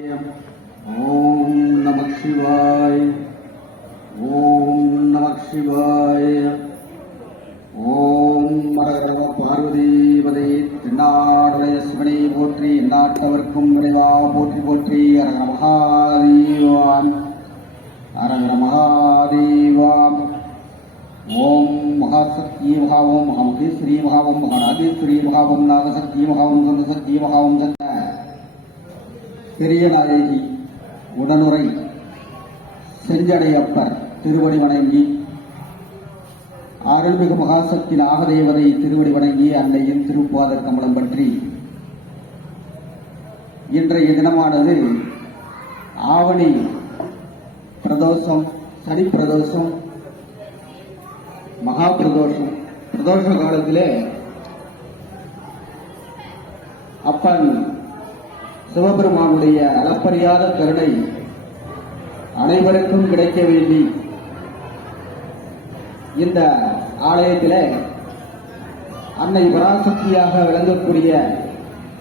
ஓம் நம சிவாய். ஓம் நம சிவாய். ஓம் மரகர பார்வதிபதே. திருநாடய சிவனை போற்றி, எந்நாட்டவர்க்கும் நிறைவா போற்றி போற்றி. அரகர மகாதேவாம், அரகர மகாதேவாம். ஓம் மகாசக்தி மகாவோம், மகாமகேஸ்வரி மகாவோம், மகாநாகேஸ்வரி மகாவோம், நாகசக்தி மகாவோம், சந்தசக்தி மகாவோம். சந்த பெரிய நாயகி உடனுரை செஞ்சடையப்பர் திருவடி வணங்கி, அருள்மிகு மகாசக்தி நாகதேவதை திருவடி வணங்கி, அன்னையின் திருப்பாத கமலம் பற்றி இன்றைய தினமானது ஆவணி பிரதோஷம், சனி பிரதோஷம், மகா பிரதோஷம். பிரதோஷ காலத்திலே அப்பன் சிவபெருமானுடைய அளப்பரியாத கருணை அனைவருக்கும் கிடைக்க வேண்டி இந்த ஆலயத்தில் அன்னை பராசக்தியாக விளங்கக்கூடிய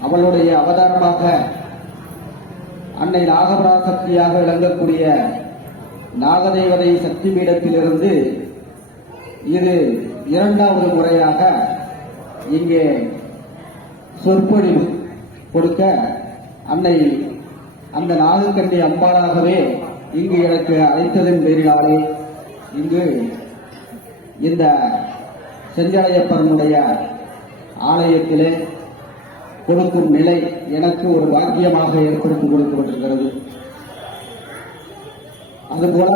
அவளுடைய அவதாரமாக அன்னை நாகபராசக்தியாக விளங்கக்கூடிய நாகதேவதை சக்தி பீடத்திலிருந்து இது இரண்டாவது முறையாக இங்கே சொற்பொழிவு கொடுக்க அன்னை அந்த நாகக்கண்ணி அம்பாளாகவே இங்கு எனக்கு அழைத்ததன் பேரினாலே இங்கு இந்த செஞ்சடையப்பனுடைய ஆலயத்திலே கொடுக்கும் நிலை எனக்கு ஒரு பாக்கியமாக ஏற்படுத்தி கொடுக்கப்பட்டிருக்கிறது. அதுபோல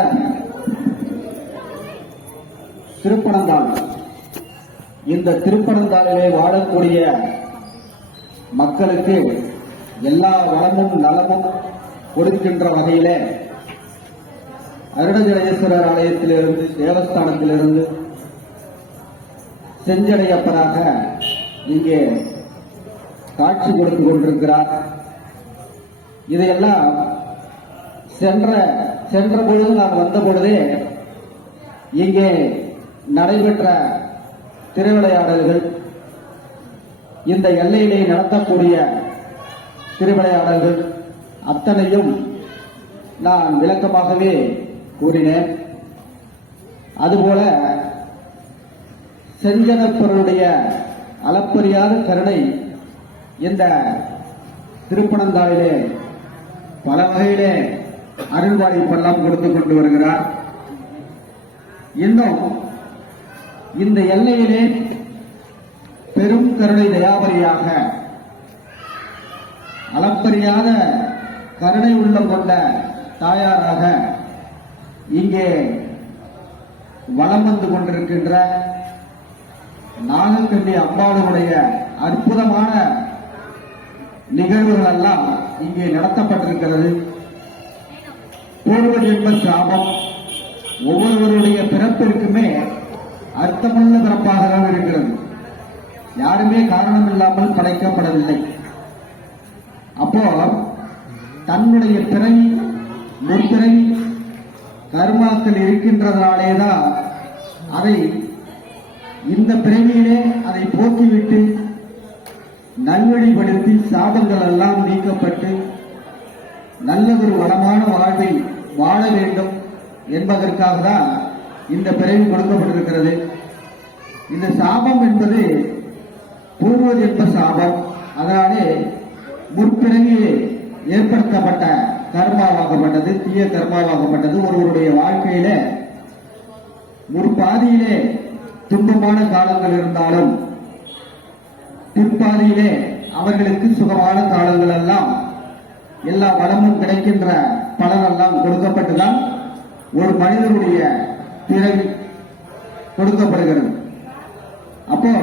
திருப்பனந்தாள், இந்த திருப்பனந்தாளிலே வாழக்கூடிய மக்களுக்கு எல்லா வளமும் நலமும் கொடுக்கின்ற வகையிலே அருணஜலேஸ்வரர் ஆலயத்திலிருந்து, தேவஸ்தானத்திலிருந்து செஞ்சடையப்பராக இங்கே காட்சி கொடுத்துக் கொண்டிருக்கிறார். இதையெல்லாம் சென்ற பொழுது நான் வந்த பொழுதே இங்கே நடைபெற்ற திருவிளையாடல்கள், இந்த எல்லையிலே நடத்தக்கூடிய திருவிளையாடல்கள் அத்தனையும் நான் விளக்கமாகவே கூறினேன். அதுபோல செஞ்சடையப்பருடைய அளப்பரியாத கருணை இந்த திருப்பனந்தாளிலே பல வகையிலே அருள்வாய்ப்பெல்லாம் கொடுத்துக் கொண்டு வருகிறார். இன்னும் இந்த எல்லையிலே பெரும் கருணை தயாபரியாக அளப்பரியாத கருணை உள்ளம் கொண்ட தாயாராக இங்கே வலம் வந்து கொண்டிருக்கின்ற நாகக்கண்ணி அம்பாளுடைய அற்புதமான நிகழ்வுகள் எல்லாம் இங்கே நடத்தப்பட்டிருக்கிறது. பூர்வ ஜென்ம சாபம் ஒவ்வொருவருடைய பிறப்பிற்குமே அர்த்தமுள்ள பிறப்பாக இருக்கிறது. யாருமே காரணம் இல்லாமல் படைக்கப்படவில்லை. அப்போ தன்னுடைய பிறவி முற்பிறவி கர்மாக்கள் இருக்கின்றதாலேதான் அதை இந்த பிறவியிலே அதை போக்கிவிட்டு நல்வழிப்படுத்தி சாபங்கள் எல்லாம் நீக்கப்பட்டு நல்லதொரு வளமான வாழ்வை வாழ வேண்டும் என்பதற்காக தான் இந்த பிறவி கொடுக்கப்பட்டிருக்கிறது. இந்த சாபம் என்பது பூர்வ ஜென்ம சாபம். அதனாலே முற்பிறவியே ஏற்படுத்தப்பட்ட கர்மாவாகப்பட்டது, தீய கர்மாவாகப்பட்டது. ஒருவருடைய வாழ்க்கையில முற்பாதியிலே துன்பமான காலங்கள் இருந்தாலும் பிற்பாதியிலே அவர்களுக்கு சுகமான காலங்கள் எல்லாம் எல்லா வளமும் கிடைக்கின்ற பலனெல்லாம் கொடுக்கப்பட்டுதான் ஒரு மனிதனுடைய பிறவி கொடுக்கப்படுகிறது. அப்போ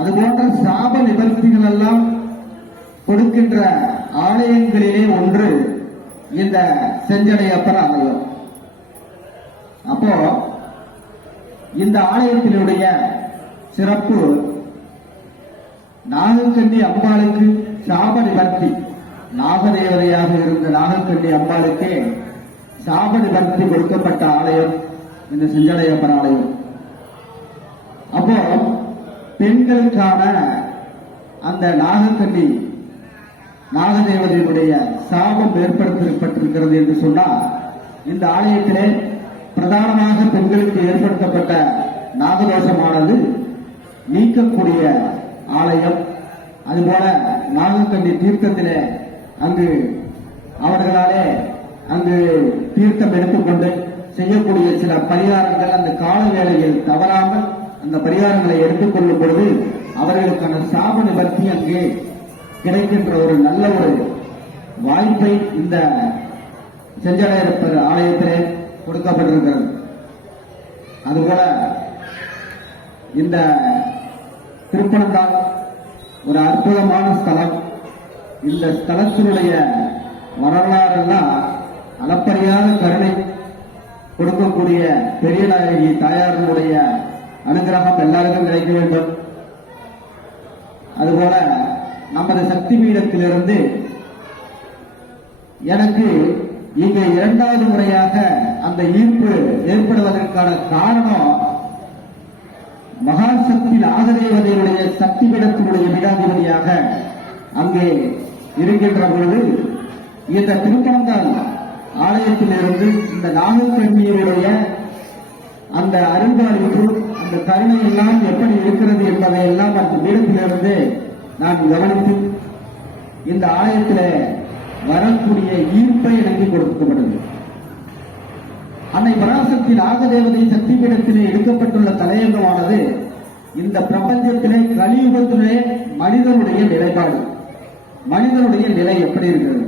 அதுபோன்ற சாப நிவர்த்திகள் எல்லாம் கொடுக்கின்ற ஆலயங்களிலே ஒன்று இந்த செஞ்சடையப்பர் ஆலயம். அப்போ இந்த ஆலயத்தினுடைய சிறப்பு நாகக்கண்ணி அம்பாளுக்கு சாப நிவர்த்தி. நாகதேவதையாக இருந்த நாகக்கண்ணி அம்பாளுக்கே சாப நிவர்த்தி கொடுக்கப்பட்ட ஆலயம் இந்த செஞ்சடையப்பர் ஆலயம். அப்போ பெண்களுக்கான அந்த நாகக்கண்ணி நாகதேவதையினுடைய சாபம் ஏற்படுத்தப்பட்டிருக்கிறது என்று சொன்னால், இந்த ஆலயத்திலே பிரதானமாக பெண்களுக்கு ஏற்படுத்தப்பட்ட நாகதோஷமானது நீக்கக்கூடிய ஆலயம். அதுபோல நாகக்கண்ணி தீர்த்தத்திலே அங்கு அவர்களாலே அங்கு தீர்த்தம் எடுத்துக்கொண்டு செய்யக்கூடிய சில பரிகாரங்கள் அந்த கால வேளையில் தவறாமல் அந்த பரிகாரங்களை எடுத்துக்கொள்ளும் பொழுது அவர்களுக்கான சாப நிவர்த்தி அங்கே கிடைக்கின்ற ஒரு நல்ல ஒரு வாய்ப்பை இந்த செஞ்சடையப்பர் ஆலயத்திலே கொடுக்கப்பட்டிருக்கிறது. அதுபோல இந்த திருப்பனந்தாள் ஒரு அற்புதமான ஸ்தலம். இந்த ஸ்தலத்தினுடைய வரலாறெல்லாம் அளப்பரியாத கருணை கொடுக்கக்கூடிய பெரிய நாயகி தாயாரினுடைய அனுகிரகம் எல்லாருக்கும் கிடைக்க வேண்டும். அதுபோல நமது சக்தி பீடத்திலிருந்து எனக்கு இங்கு இரண்டாவது முறையாக அந்த ஈர்ப்பு ஏற்படுவதற்கான காரணம், மகாசக்தி நாகதேவதையுடைய சக்தி பீடத்தினுடைய பீடாதிபதியாக அங்கே இருக்கின்ற பொழுது இந்த திருப்பனந்தாள் ஆலயத்திலிருந்து இந்த நாகக்கண்ணியுடைய அந்த அருள்பாலிப்பு, அந்த கருணை எல்லாம் எப்படி இருக்கிறது என்பதை எல்லாம் அந்த பீடத்திலிருந்து நான் கவனித்து இந்த ஆலயத்தில் வரக்கூடிய ஈர்ப்பை எனக்கு கொடுக்கப்பட்டது. அன்னை பராசக்தி நாகதேவதை சக்தி பீடத்திலே எடுக்கப்பட்டுள்ள தலையங்கமானது இந்த பிரபஞ்சத்திலே கலியுகத்திலே மனிதனுடைய நிலைப்பாடு, மனிதனுடைய நிலை எப்படி இருக்கிறது,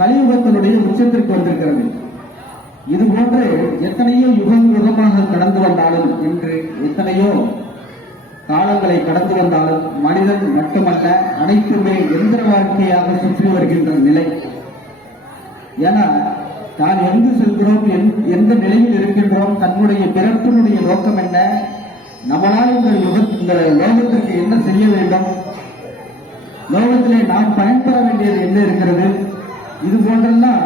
கலியுகத்தினுடைய உச்சத்திற்கு வந்திருக்கிறது. இது போன்று எத்தனையோ யுகமாக கடந்து வந்தாலும், இன்று எத்தனையோ காலங்களை கடந்து வந்தாலும் மனிதன் மட்டுமல்ல அனைத்துமே எந்திர வாழ்க்கையாக சுற்றி வருகின்ற நிலை. ஏன்னா தான் எங்கு செல்கிறோம், எந்த நிலையில் இருக்கின்றோம், தன்னுடைய பிறப்பினுடைய நோக்கம் என்ன, நம்மளால் இந்த லோகத்திற்கு என்ன செய்ய வேண்டும், லோகத்திலே நாம் பயன்பெற வேண்டியது என்ன இருக்கிறது, இது போன்றெல்லாம்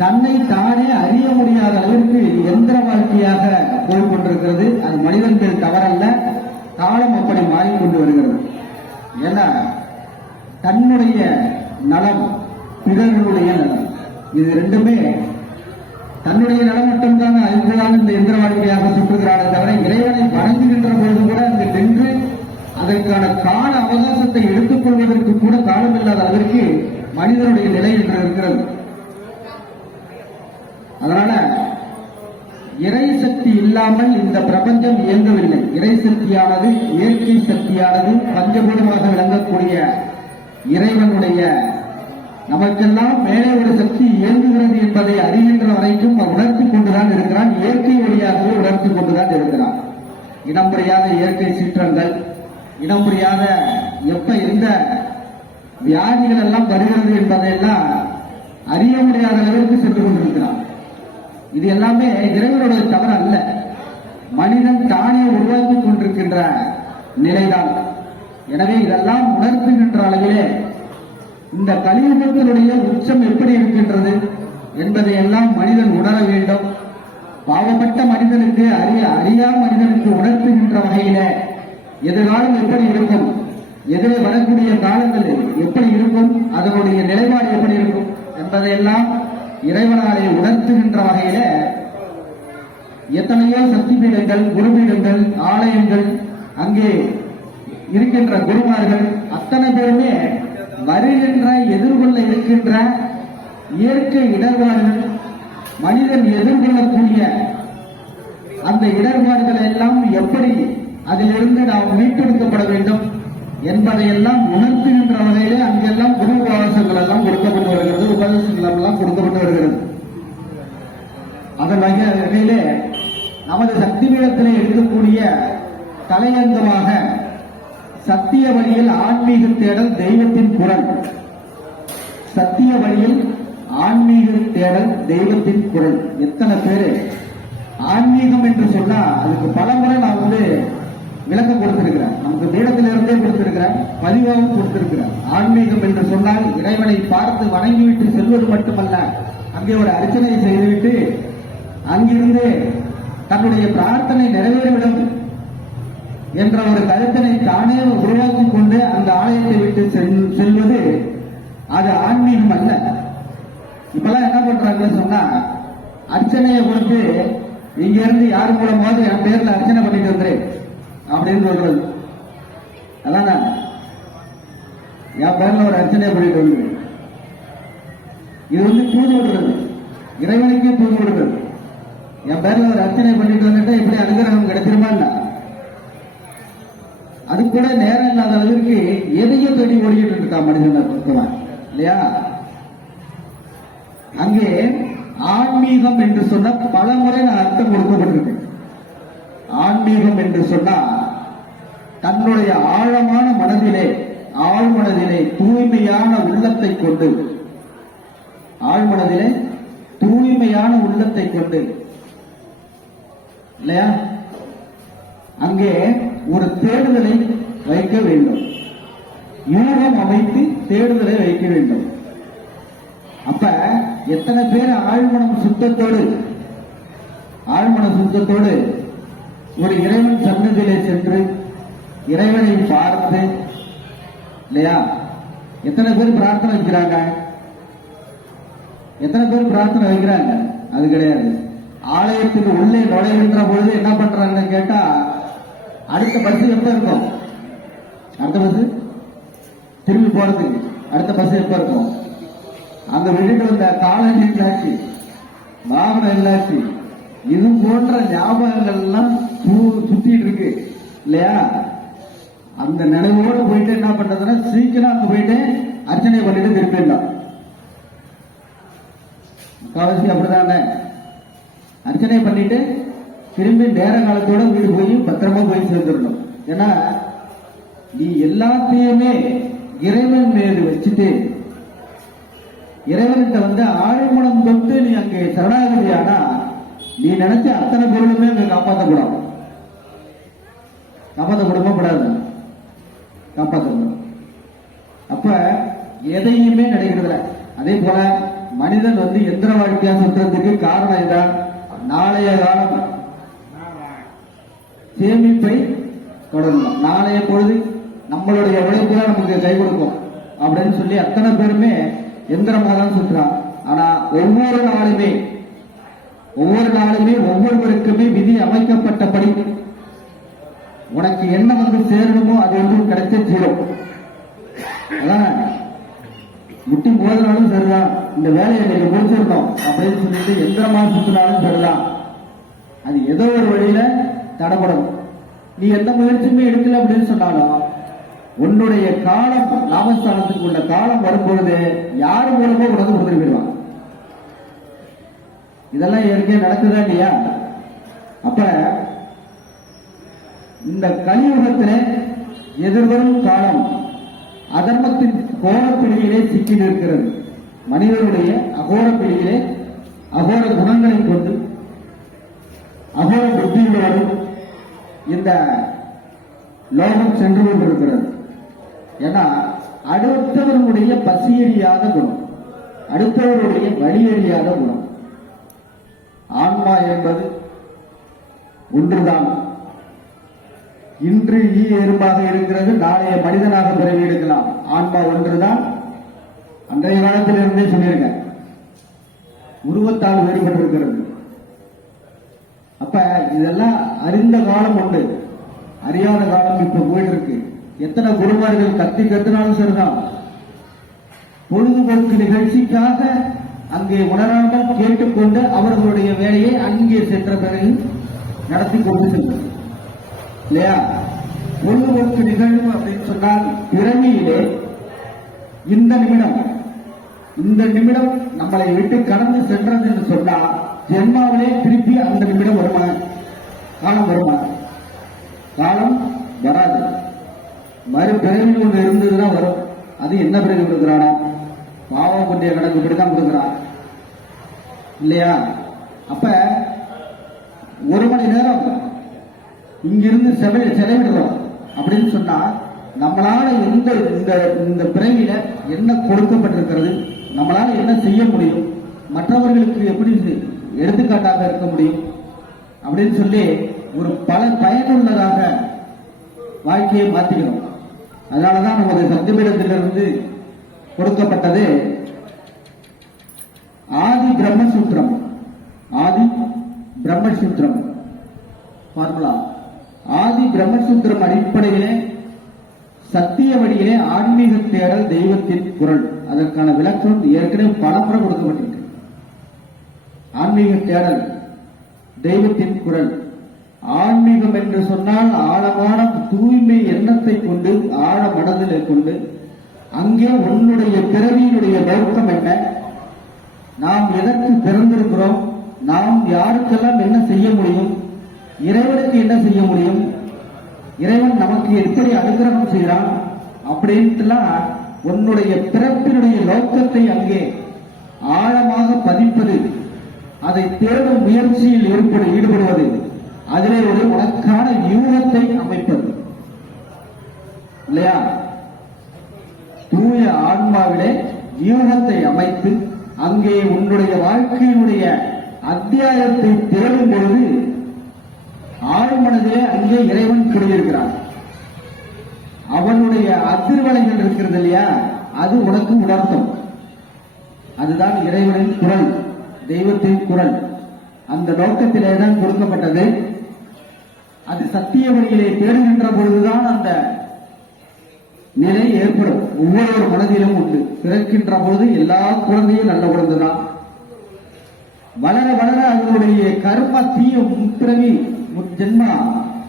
தன்னை தானே அறிய முடியாத அளவிற்கு எந்திர வாழ்க்கையாக போய்கொண்டிருக்கிறது. அது மனிதன் மேல் தவறல்ல, காலம் அப்படி மாறிக்கொண்டு வருகிறது. ஏன்னா தன்னுடைய நலம், பிறர்களுடைய நலம், இது ரெண்டுமே தன்னுடைய நலம் மட்டும்தான் அறிந்துதான் இந்த எந்திர வாழ்க்கையாக சுற்றுகிறானே தவிர இறைவனை வணங்குகின்ற பொழுது கூட அங்கு நின்று அதற்கான கால அவகாசத்தை எடுத்துக் கொள்வதற்கு கூட காலமில்லாத அளவிற்கு மனிதனுடைய நிலை என்று இருக்கிறது. அதனால இறை சக்தி இல்லாமல் இந்த பிரபஞ்சம் இயங்கவில்லை. இறை சக்தியானது, இயற்கை சக்தியானது, பஞ்சபூதமாக விளங்கக்கூடிய இறைவனுடைய நமக்கெல்லாம் மேலே ஒரு சக்தி இயங்குகிறது என்பதை அறிகின்ற வரைக்கும் உணர்த்திக் கொண்டுதான் இருக்கிறான். இயற்கை வழியாகவே உணர்த்திக் கொண்டுதான் இருக்கிறான். இனம் புரியாத இயற்கை சீற்றங்கள், இனம் புரியாத எப்ப எந்த வியாதிகள் எல்லாம் வருகிறது என்பதையெல்லாம் அறிய முடியாத அளவிற்கு சென்று கொண்டிருக்கிறான். இது எல்லாமே இறைவனுடைய தவறு அல்ல, மனிதன் தானே உருவாக்கிக் கொண்டிருக்கின்ற நிலைதான். எனவே இதெல்லாம் உணர்த்துகின்ற அளவிலே இந்த கலியுகத்தினுடைய உச்சம் எப்படி இருக்கின்றது என்பதை எல்லாம் மனிதன் உணர வேண்டும். பாவப்பட்ட மனிதனுக்கு, அறியா மனிதனுக்கு உணர்த்துகின்ற வகையில எதிர்காலம் எப்படி இருக்கும், எதிரே வரக்கூடிய காலங்கள் எப்படி இருக்கும், அதனுடைய நிலைப்பாடு எப்படி இருக்கும் என்பதையெல்லாம் இறைவனாலே உணர்த்துகின்ற வகையில எத்தனையோ சக்தி பீடங்கள், குருபீடங்கள், ஆலயங்கள், அங்கே இருக்கின்ற குருமார்கள் அத்தனை பேருமே வருகின்ற எதிர்கொள்ள இருக்கின்ற இயற்கை இடர்பாடுகள், மனிதன் எதிர்கொள்ளக்கூடிய அந்த இடர்பாடுகள் எல்லாம் எப்படி அதிலிருந்து நாம் மீட்டெடுக்கப்பட வேண்டும் என்பதையெல்லாம் உணர்த்துகின்ற வகையிலே அங்கெல்லாம் குரு உபவாசங்கள் எல்லாம் கொடுக்கப்பட்டு வருகிறது, உபதேசங்கள் எல்லாம் கொடுக்கப்பட்டு வருகிறது. அதன் வகையிலே நமது சக்தி பீடத்திலே இருக்கக்கூடிய தலையங்கமாக சத்திய வழியில் ஆன்மீக தேடல் தெய்வத்தின் குரல். சத்திய வழியில் ஆன்மீக தேடல் தெய்வத்தின் குரல். எத்தனை பேரு ஆன்மீகம் என்று சொன்னா அதுக்கு பல முறை நான் விளக்கம் கொடுத்திருக்கிறேன். நமக்கு பீடத்திலிருந்தே கொடுத்திருக்கிறேன், பதிவாகவும் கொடுத்திருக்கிறேன். ஆன்மீகம் என்று சொன்னால் இறைவனை பார்த்து வணங்கிவிட்டு செல்வது மட்டுமல்ல, அங்கே ஒரு அர்ச்சனை செய்துவிட்டு அங்கிருந்து தன்னுடைய பிரார்த்தனை நிறைவேறிவிடும் என்ற ஒரு கருத்தினை தானே உருவாக்கிக் கொண்டு அந்த ஆலயத்தை விட்டு செல்வது அது ஆன்மீகம் அல்ல. இப்பெல்லாம் என்ன பண்றாங்கன்னு சொன்னா, அர்ச்சனையை கொடுத்து இங்க இருந்து யாரு மூலமாவது என் பேர்ல அர்ச்சனை பண்ணிட்டு வந்துரு அப்படின்னு சொல்றது. அதான என் பேர்ல ஒரு அர்ச்சனை பண்ணிட்டு வந்து, இது தூது விடுறது, இறைவனுக்கே தூது விடுறது. என் பேர்ல ஒரு அர்ச்சனை பண்ணிட்டு வந்துட்டா இப்படி அனுகிரகம் கிடைச்சிருமா? அது கூட நேரம் இல்லாத அளவிற்கு எதையும் தேடி ஓடிக்கிட்டு இருக்கா மனிதன் இல்லையா? அங்கே ஆன்மீகம் என்று சொன்ன பல முறை நான் அர்த்தம் கொடுக்கப்பட்டிருக்கேன். ஆன்மீகம் என்று சொன்னா தன்னுடைய ஆழமான மனதிலே, ஆழ்மனதிலே தூய்மையான உள்ளத்தை கொண்டு, ஆழ்மனதிலே தூய்மையான உள்ளத்தை கொண்டு, இல்லையா? அங்கே ஒரு தேடுதலை வைக்க வேண்டும், யூகம் அமைத்து தேடுதலை வைக்க வேண்டும். அப்ப எத்தனை பேர் ஆழ்மனம் சுத்தத்தோடு ஒரு இறைவன் சன்னதியிலே சென்று இறைவனை பார்த்து, இல்லையா? எத்தனை பேர் பிரார்த்தனை வைக்கிறாங்க? எத்தனை பேர் பிரார்த்தனை வைக்கிறாங்க? அது கிடையாது. ஆலயத்துக்கு உள்ளே நுழைகின்ற பொழுது என்ன பண்றாங்கன்னு கேட்டா, அடுத்த பஸ் எப்ப இருக்கும்? அடுத்த பஸ் திரும்பி போறதுக்கு அடுத்த பஸ் எப்ப இருக்கும்? அங்க விட்டுட்டு வந்த காலனி இல்லாச்சு, வாகனம் இல்லாச்சு, இது போன்ற ஞாபகங்கள் எல்லாம் சுத்திட்டு இருக்கு இல்லையா? அந்த நினைவோடு போயிட்டு என்ன பண்றதுன்னா, சீக்கிரம் அங்க போயிட்டு அர்ச்சனை பண்ணிட்டு திருப்பிடலாம். முக்காவாசி அப்படிதானே? அர்ச்சனை பண்ணிட்டு திரும்பி நேர காலத்தோட வீடு போய் பத்திரமா போய் சேர்ந்துடணும். ஏன்னா நீ எல்லாத்தையுமே இறைவன் மீது வச்சுட்டு, இறைவன்கிட்ட ஆழ்மனம் தொட்டு நீ அங்கே சரணாகதி ஆனா, நீ நினைச்ச அத்தனை பொருளுமே அங்க காப்பாற்றப்படாது. காப்பாற்றப்படாது, காப்பாற்றப்படும். அப்ப எதையுமே கிடைக்கிறதுல. அதே போல மனிதன் எந்திர வாழ்க்கையா சுற்றுறதுக்கு காரணம் இதான். நாளைய காலம் சேமிப்பை தொடரணும். நாளைய பொழுது நம்மளுடைய உழைப்புதான் நமக்கு கை கொடுக்கும் அப்படின்னு சொல்லி அத்தனை பேருமே எந்திரமாக தான் சுற்றுறான். ஆனா ஒவ்வொரு நாளுமே ஒவ்வொருவருக்குமே விதி அமைக்கப்பட்டபடி உனக்கு என்ன சேரணுமோ அது கிடைச்சே தீரும். அதான் முட்டி மோதினாலும் சரிதான், இந்த வேலையை நீங்க முடிச்சிடணும் அப்படின்னு சொல்லிட்டு எந்திரமாக சுற்றினாலும் சரிதான், அது ஏதோ ஒரு வழியில தடப்படும். நீ எந்த முயற்சியுமே எடுக்கல அப்படின்னு சொன்னாலும் உன்னுடைய காலம், லாபஸ்தானத்துக்கு உள்ள காலம் வரும்பொழுது யாரு மூலமோ உனக்கு கொடுத்துட்டு போயிடுவாங்க. இதெல்லாம் இயற்கையா நடக்குதா இல்லையா? அப்ப இந்த கலியுகத்தில எதிர்வரும் காலம் அதர்மத்தின் கோரப்பிடியிலே சிக்கி நிற்கிறது. மனிதனுடைய அகோர பிடியிலே அகோர குணங்களை கொண்டு அகோர புத்தியோடு இந்த லோகம் சென்று கொண்டிருக்கிறது. ஏன்னா அடுத்தவர்களுடைய பசியறியாத குணம், அடுத்தவருடைய வழியறியாத குணம். ஆன்மா என்பது ஒன்றுதான். இன்று ஈ எறும்பாக இருக்கிறது, நாளைய மனிதனாக பிறவி எடுக்கலாம். ஆன்மா ஒன்றுதான். அன்றைய காலத்தில் இருந்தே சொல்லியிருக்க, உருவத்தால் வேறுபட்டிருக்கிறது. அப்ப இதெல்லாம் அறிந்த காலம் உண்டு, அறியாத காலம் இப்ப போயிட்டு இருக்கு. எத்தனை குருமார்கள் கத்தினாலும் சரிதான், பொழுதுபோக்கு நிகழ்ச்சிக்காக அங்கே உணராமல் கேட்டுக்கொண்டு அவர்களுடைய வேலையை அங்கே சென்ற பிறகு நடத்தி கொண்டு செல்வது இல்லையா? பொழுதுபோக்கு நிகழ்வு அப்படின்னு சொன்னால் பிறவியிலே இந்த நிமிடம் நம்மளை விட்டு கடந்து சென்றது என்று சொன்னால் ஜென்மாவிலே திருப்பி அந்த நிமிடம் வருமா? காலம் வருமா? காலம் வராது. மறுபிறவி ஒன்று இருந்ததுதான் வரும். அது என்ன பிறகு கொடுக்கிறானா? பாவம் கொண்டிய கணக்கு இப்படிதான் கொடுக்கிறான் இல்லையா? அப்ப ஒரு மணி நேரம் இங்கிருந்து செலவிடுறோம் அப்படின்னு சொன்னா நம்மளால இந்த பிறவியில என்ன கொடுக்கப்பட்டிருக்கிறது, நம்மளால என்ன செய்ய முடியும், மற்றவர்களுக்கு எப்படி எடுத்துக்காட்டாக இருக்க முடியும் அப்படின்னு சொல்லி ஒரு பல பயனுள்ளதாக வாழ்க்கையை மாற்றிக்கணும். அதனாலதான் நமது சங்கமீடத்திலிருந்து கொடுக்கப்பட்டது ஆதி பிரம்மசூத்திரம். ஆதி பிரம்மசூத்திரம் ஃபார்முலா. ஆதி பிரம்மசூத்திரம் அடிப்படையிலே சத்திய வழியிலே ஆன்மீக தேடல் தெய்வத்தின் குரல். அதற்கான விளக்கம் ஏற்கனவே பலமுறை கொடுக்கப்பட்டிருக்கு. ஆன்மீக தேடல் தெய்வத்தின் குரல். ஆன்மீகம் என்று சொன்னால் ஆழமான தூய்மை எண்ணத்தை கொண்டு, ஆழ மனதிலே கொண்டு, அங்கே உன்னுடைய பிறவியினுடைய நோக்கம் என்ன, நாம் எதற்கு பிறந்திருக்கிறோம், நாம் யாருக்கெல்லாம் என்ன செய்ய முடியும், இறைவனுக்கு என்ன செய்ய முடியும், இறைவன் நமக்கு எப்படி அனுகிரகம் செய்கிறான் அப்படின்ட்டுலாம் உன்னுடைய பிறப்பினுடைய நோக்கத்தை அங்கே ஆழமாக பதிப்பது, அதை தேடும் முயற்சியில் ஈடுபடுவது, அதிலே ஒரு உனக்கான யூகத்தை அமைப்பது இல்லையா? தூய ஆன்மாவிலே யூகத்தை அமைத்து அங்கே உன்னுடைய வாழ்க்கையினுடைய அத்தியாயத்தை தேடும் பொழுது ஆழ்மனதிலே அங்கே இறைவன் குடியிருக்கிறான். அவனுடைய அதிர்வலைகள் இருக்கிறது இல்லையா, அது உனக்கு உணர்த்தும். அதுதான் இறைவனின் குரல், தெய்வத்தின் குரல். அந்த நோக்கத்திலே தான் கொடுக்கப்பட்டது. அது சத்திய வழியிலே தேடுகின்ற பொழுதுதான் அந்த நிலை ஏற்படும். ஒவ்வொரு மனதிலும் உண்டு. பிறக்கின்ற பொழுது எல்லா குழந்தையும் நல்ல குழந்தைதான். வளர வளர அதனுடைய கர்ம தீய முற்பிறவி முற்ஜென்மா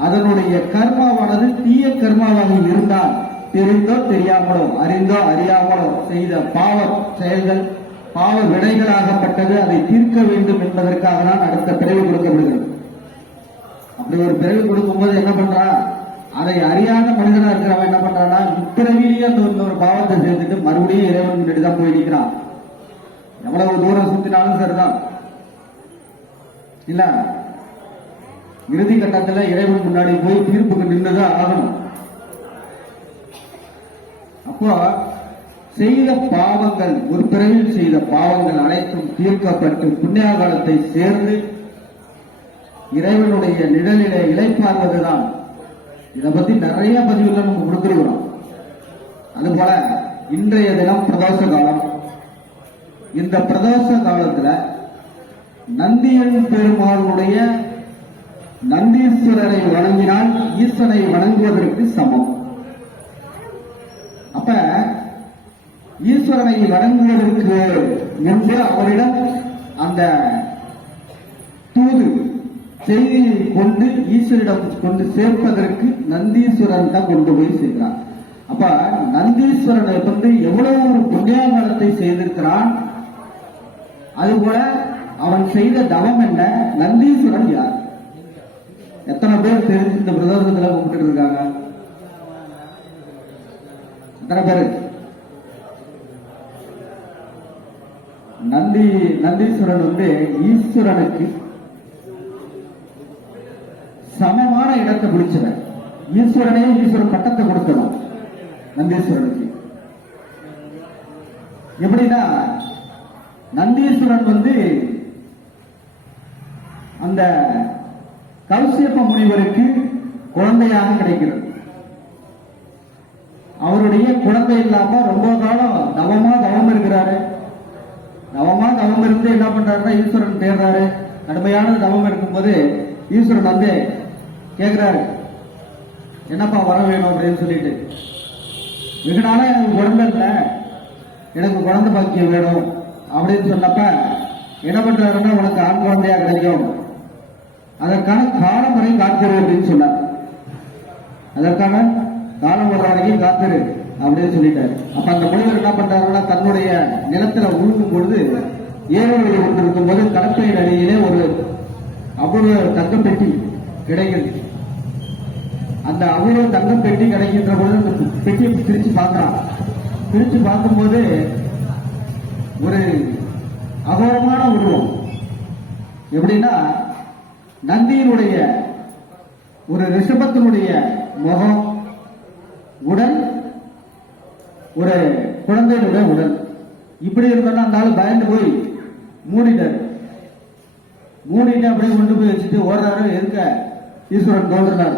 அதனுடைய கர்மாவானது தீய கர்மாவாக இருந்தால், தெரிந்தோ தெரியாமலோ அறிந்தோ அறியாமலோ செய்த பாவ செயல்கள் பாவ வினைகளாகப்பட்டது, அதை தீர்க்க வேண்டும் என்பதற்காக தான் அடுத்த பிறவி கொடுக்கப்படுகிறது. அப்படி ஒரு பிறவி கொடுக்கும்போது என்ன பண்றான், அதை அறியாத மனிதனா இருக்கிறவன் என்ன பண்றான்னா, இப்பிறவிலேயே அந்த ஒரு பாவத்தை சேர்த்துட்டு மறுபடியும் இறைவன் முன்னாடி தான் போய் நிற்கிறான். எவ்வளவு தூரம் சுத்தினாலும் சரிதான் இல்ல, இறுதி கட்டத்தில் இறைவன் முன்னாடி போய் தீர்ப்புக்கு நின்றுதான் ஆகணும். அப்போ செய்த பாவங்கள், ஒரு பிறவில் செய்த பாவங்கள் அனைத்தும் தீர்க்கப்பட்டு புண்ணியகாலத்தை சேர்ந்து இறைவனுடைய நிழலிலே இளைப்பார்வதுதான். இதை பத்தி நிறைய பதிவுகள் நம்ம கொடுத்துருக்கிறோம். அதுபோல இன்றைய தினம் பிரதோஷ காலம். இந்த பிரதோஷ காலத்துல நந்தியன் பெருமாளுடைய நந்தீஸ்வரரை வணங்கினால் ஈசனை வணங்குவதற்கு சமம். அப்ப ஈஸ்வரனை வணங்குவதற்கு முன்பு அவரிடம் அந்த தூது செய்தியை கொண்டு ஈஸ்வரிடம் கொண்டு சேர்ப்பதற்கு நந்தீஸ்வரன் தான் கொண்டு போய் சேர்க்கிறான். அப்ப நந்தீஸ்வரனை கொண்டு எவ்வளவு ஒரு புண்ணியகாலத்தை செய்திருக்கிறான். அதுபோல அவன் செய்த தவம் என்ன, நந்தீஸ்வரன் யார்? எத்தனை பேர் தெரிஞ்சு இந்த பிரதோஷத்துல கும்பிட்டு இருக்காங்க? எத்தனை பேரு? நந்தீஸ்வரன் ஈஸ்வரனுக்கு சமமான இடத்தை பிடிச்சவன். ஈஸ்வரனே ஈஸ்வரன் பட்டத்தை கொடுத்தவன் நந்தீஸ்வரனுக்கு. எப்படின்னா, நந்தீஸ்வரன் அந்த கௌசியப்ப முனிவருக்கு குழந்தையாக கிடைக்கிறது. அவருடைய குழந்தை இல்லாம ரொம்ப காலம் தவம் இருக்கிறாரு. தவம் இருந்து என்ன பண்றாருன்னா ஈஸ்வரன் தேடுறாரு. கடுமையான தவம் இருக்கும்போது ஈஸ்வரன் கேட்கிறாரு, என்னப்பா வர வேணும் அப்படின்னு சொல்லிட்டு. வெகு நாளா எனக்கு குழந்தை இல்லை, எனக்கு குழந்தை பாக்கியம் வேணும் அப்படின்னு சொன்னப்ப என்ன பண்றாருன்னா, உனக்கு ஆண் குழந்தையா கிடைக்கும், அதற்கான காலம் வரை காத்திரு அப்படின்னு சொன்னார். அதற்கான காலம் வர வரைக்கும் காத்திரு அப்படின்னு சொல்லிட்டாரு. அப்ப அந்த முனிவர் என்ன பண்றாருன்னா, தன்னுடைய நிலத்துல உழுகும் பொழுது ஏழு கொண்டு இருக்கும் போது கடற்கரை அடியிலே ஒரு அபூர்வ தங்கம் பெட்டி கிடைக்கிறது. அந்த அபூர்வ தங்கம் பெட்டி கிடைக்கின்ற பொழுது அந்த பெட்டியை பிரிச்சு பார்க்கிறான். பிரிச்சு பார்க்கும்போது ஒரு அகோரமான உருவம். எப்படின்னா, நந்தியினுடைய ஒரு ரிஷபத்தினுடைய முகம், உடல் ஒரு குழந்தையினுடைய உடல். இப்படி இருந்தோம்னா அந்த ஆள் பயந்து போய் மூடிட்டு அப்படியே கொண்டு போய் வச்சுட்டு ஓடுறாரு. எதுக்க ஈஸ்வரன் தோன்றினார்.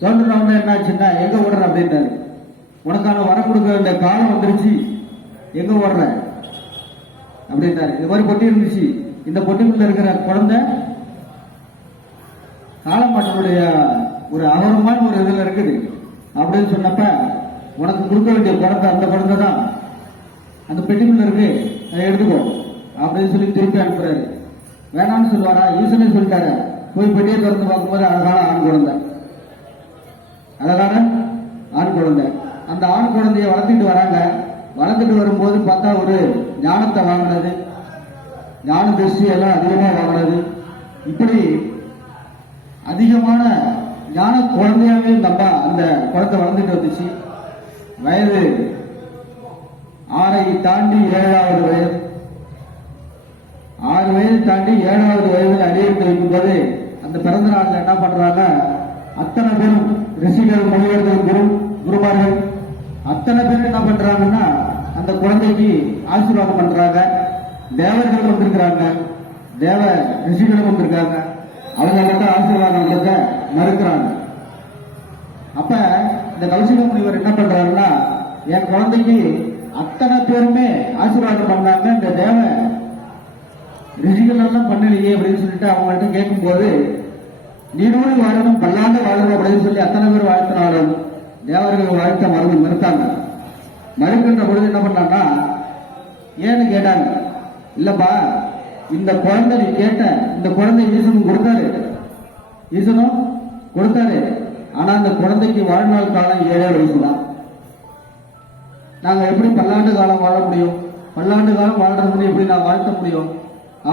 தோன்றினவன என்னாச்சுன்னா, எங்க ஓடுற அப்படின்றாரு. உனக்கான வரம் கொடுக்க வேண்டிய காலம் வந்துருச்சு, எங்க ஓடுற அப்படின்றாரு. இது மாதிரி பொட்டி இருந்துச்சு. இந்த பொட்டிக்குள்ள இருக்கிற குழந்தை காலமாட்டனுடைய ஒரு அவரமான ஒரு இதுல இருக்குது அப்படின்னு சொன்னப்ப, உனக்கு கொடுக்க வேண்டிய குழந்தை அந்த குழந்தை தான் அந்த பெட்டிக்குள்ள இருக்கு, அதை எடுத்துக்கோ அப்படின்னு சொல்லி திருப்பி அனுப்புறாரு. வேணாம்னு சொல்லுவாரா? ஈசனே சொல்லிட்டாரு. போய் பெட்டியை திறந்து பார்க்கும்போது அழகான ஆண் குழந்தை, அழகான ஆண் குழந்தை. அந்த ஆண் குழந்தைய வளர்த்துட்டு வராங்க. வளர்ந்துட்டு வரும்போது பார்த்தா ஒரு ஞானத்தை வாங்கினது, ஞான திருஷ்டி எல்லாம் அதிகமா வாங்கினது. இப்படி அதிகமான ஞான குழந்தையாவே நம்ம அந்த குழந்தை வளர்ந்துட்டு வந்துச்சு. வயது 6 தாண்டி 7வது வயது, 6 வயது தாண்டி 7வது வயதில் அடியெடுத்து வைக்கும்போது அந்த பிறந்த நாளில் என்ன பண்றாங்க, அத்தனை பேரும் ரிஷிகள், முனிவர்கள், குருமார்கள் அத்தனை பேரும் என்ன பண்றாங்கன்னா அந்த குழந்தைக்கு ஆசீர்வாதம் பண்றாங்க. தேவர்கள் வந்திருக்கிறாங்க, தேவ ரிஷிகளும் வந்திருக்காங்க. அவங்க மட்டும் ஆசீர்வாதம் கொடுக்க மறுக்கிறாங்க. அப்ப இந்த கௌசிக முனிவர் என்ன பண்றாருன்னா, என் குழந்தைக்கு அத்தனை பேருமே ஆசீர்வாதம் பண்ணாங்க, இந்த தேவ ரிஷிகள் எல்லாம் பண்ணலையே அப்படின்னு சொல்லிட்டு அவங்கள்ட்ட கேட்கும் போது, நீடூழி வாழணும், பல்லாண்டு வாழணும் அப்படின்னு சொல்லி அத்தனை பேர் வாழ்த்தினாலும் தேவர்கள் வாழ்த்த மறுத்தாங்க. மறுக்கின்ற பொழுது என்ன பண்ணாங்கன்னா, ஏன்னு கேட்டாங்க. இல்லப்பா, இந்த குழந்தை நீ கேட்ட இந்த குழந்தை ஈசனும் கொடுத்தாரு, ஈசனும் கொடுத்தாரு. ஆனா அந்த குழந்தைக்கு வாழ்நாள் காலம் 7 வயசு தான். நாங்க எப்படி பல்லாண்டு காலம் வாழ முடியும்? பல்லாண்டு காலம் வாழ்றதுன்னு எப்படி நான் வாழ்த்த முடியும்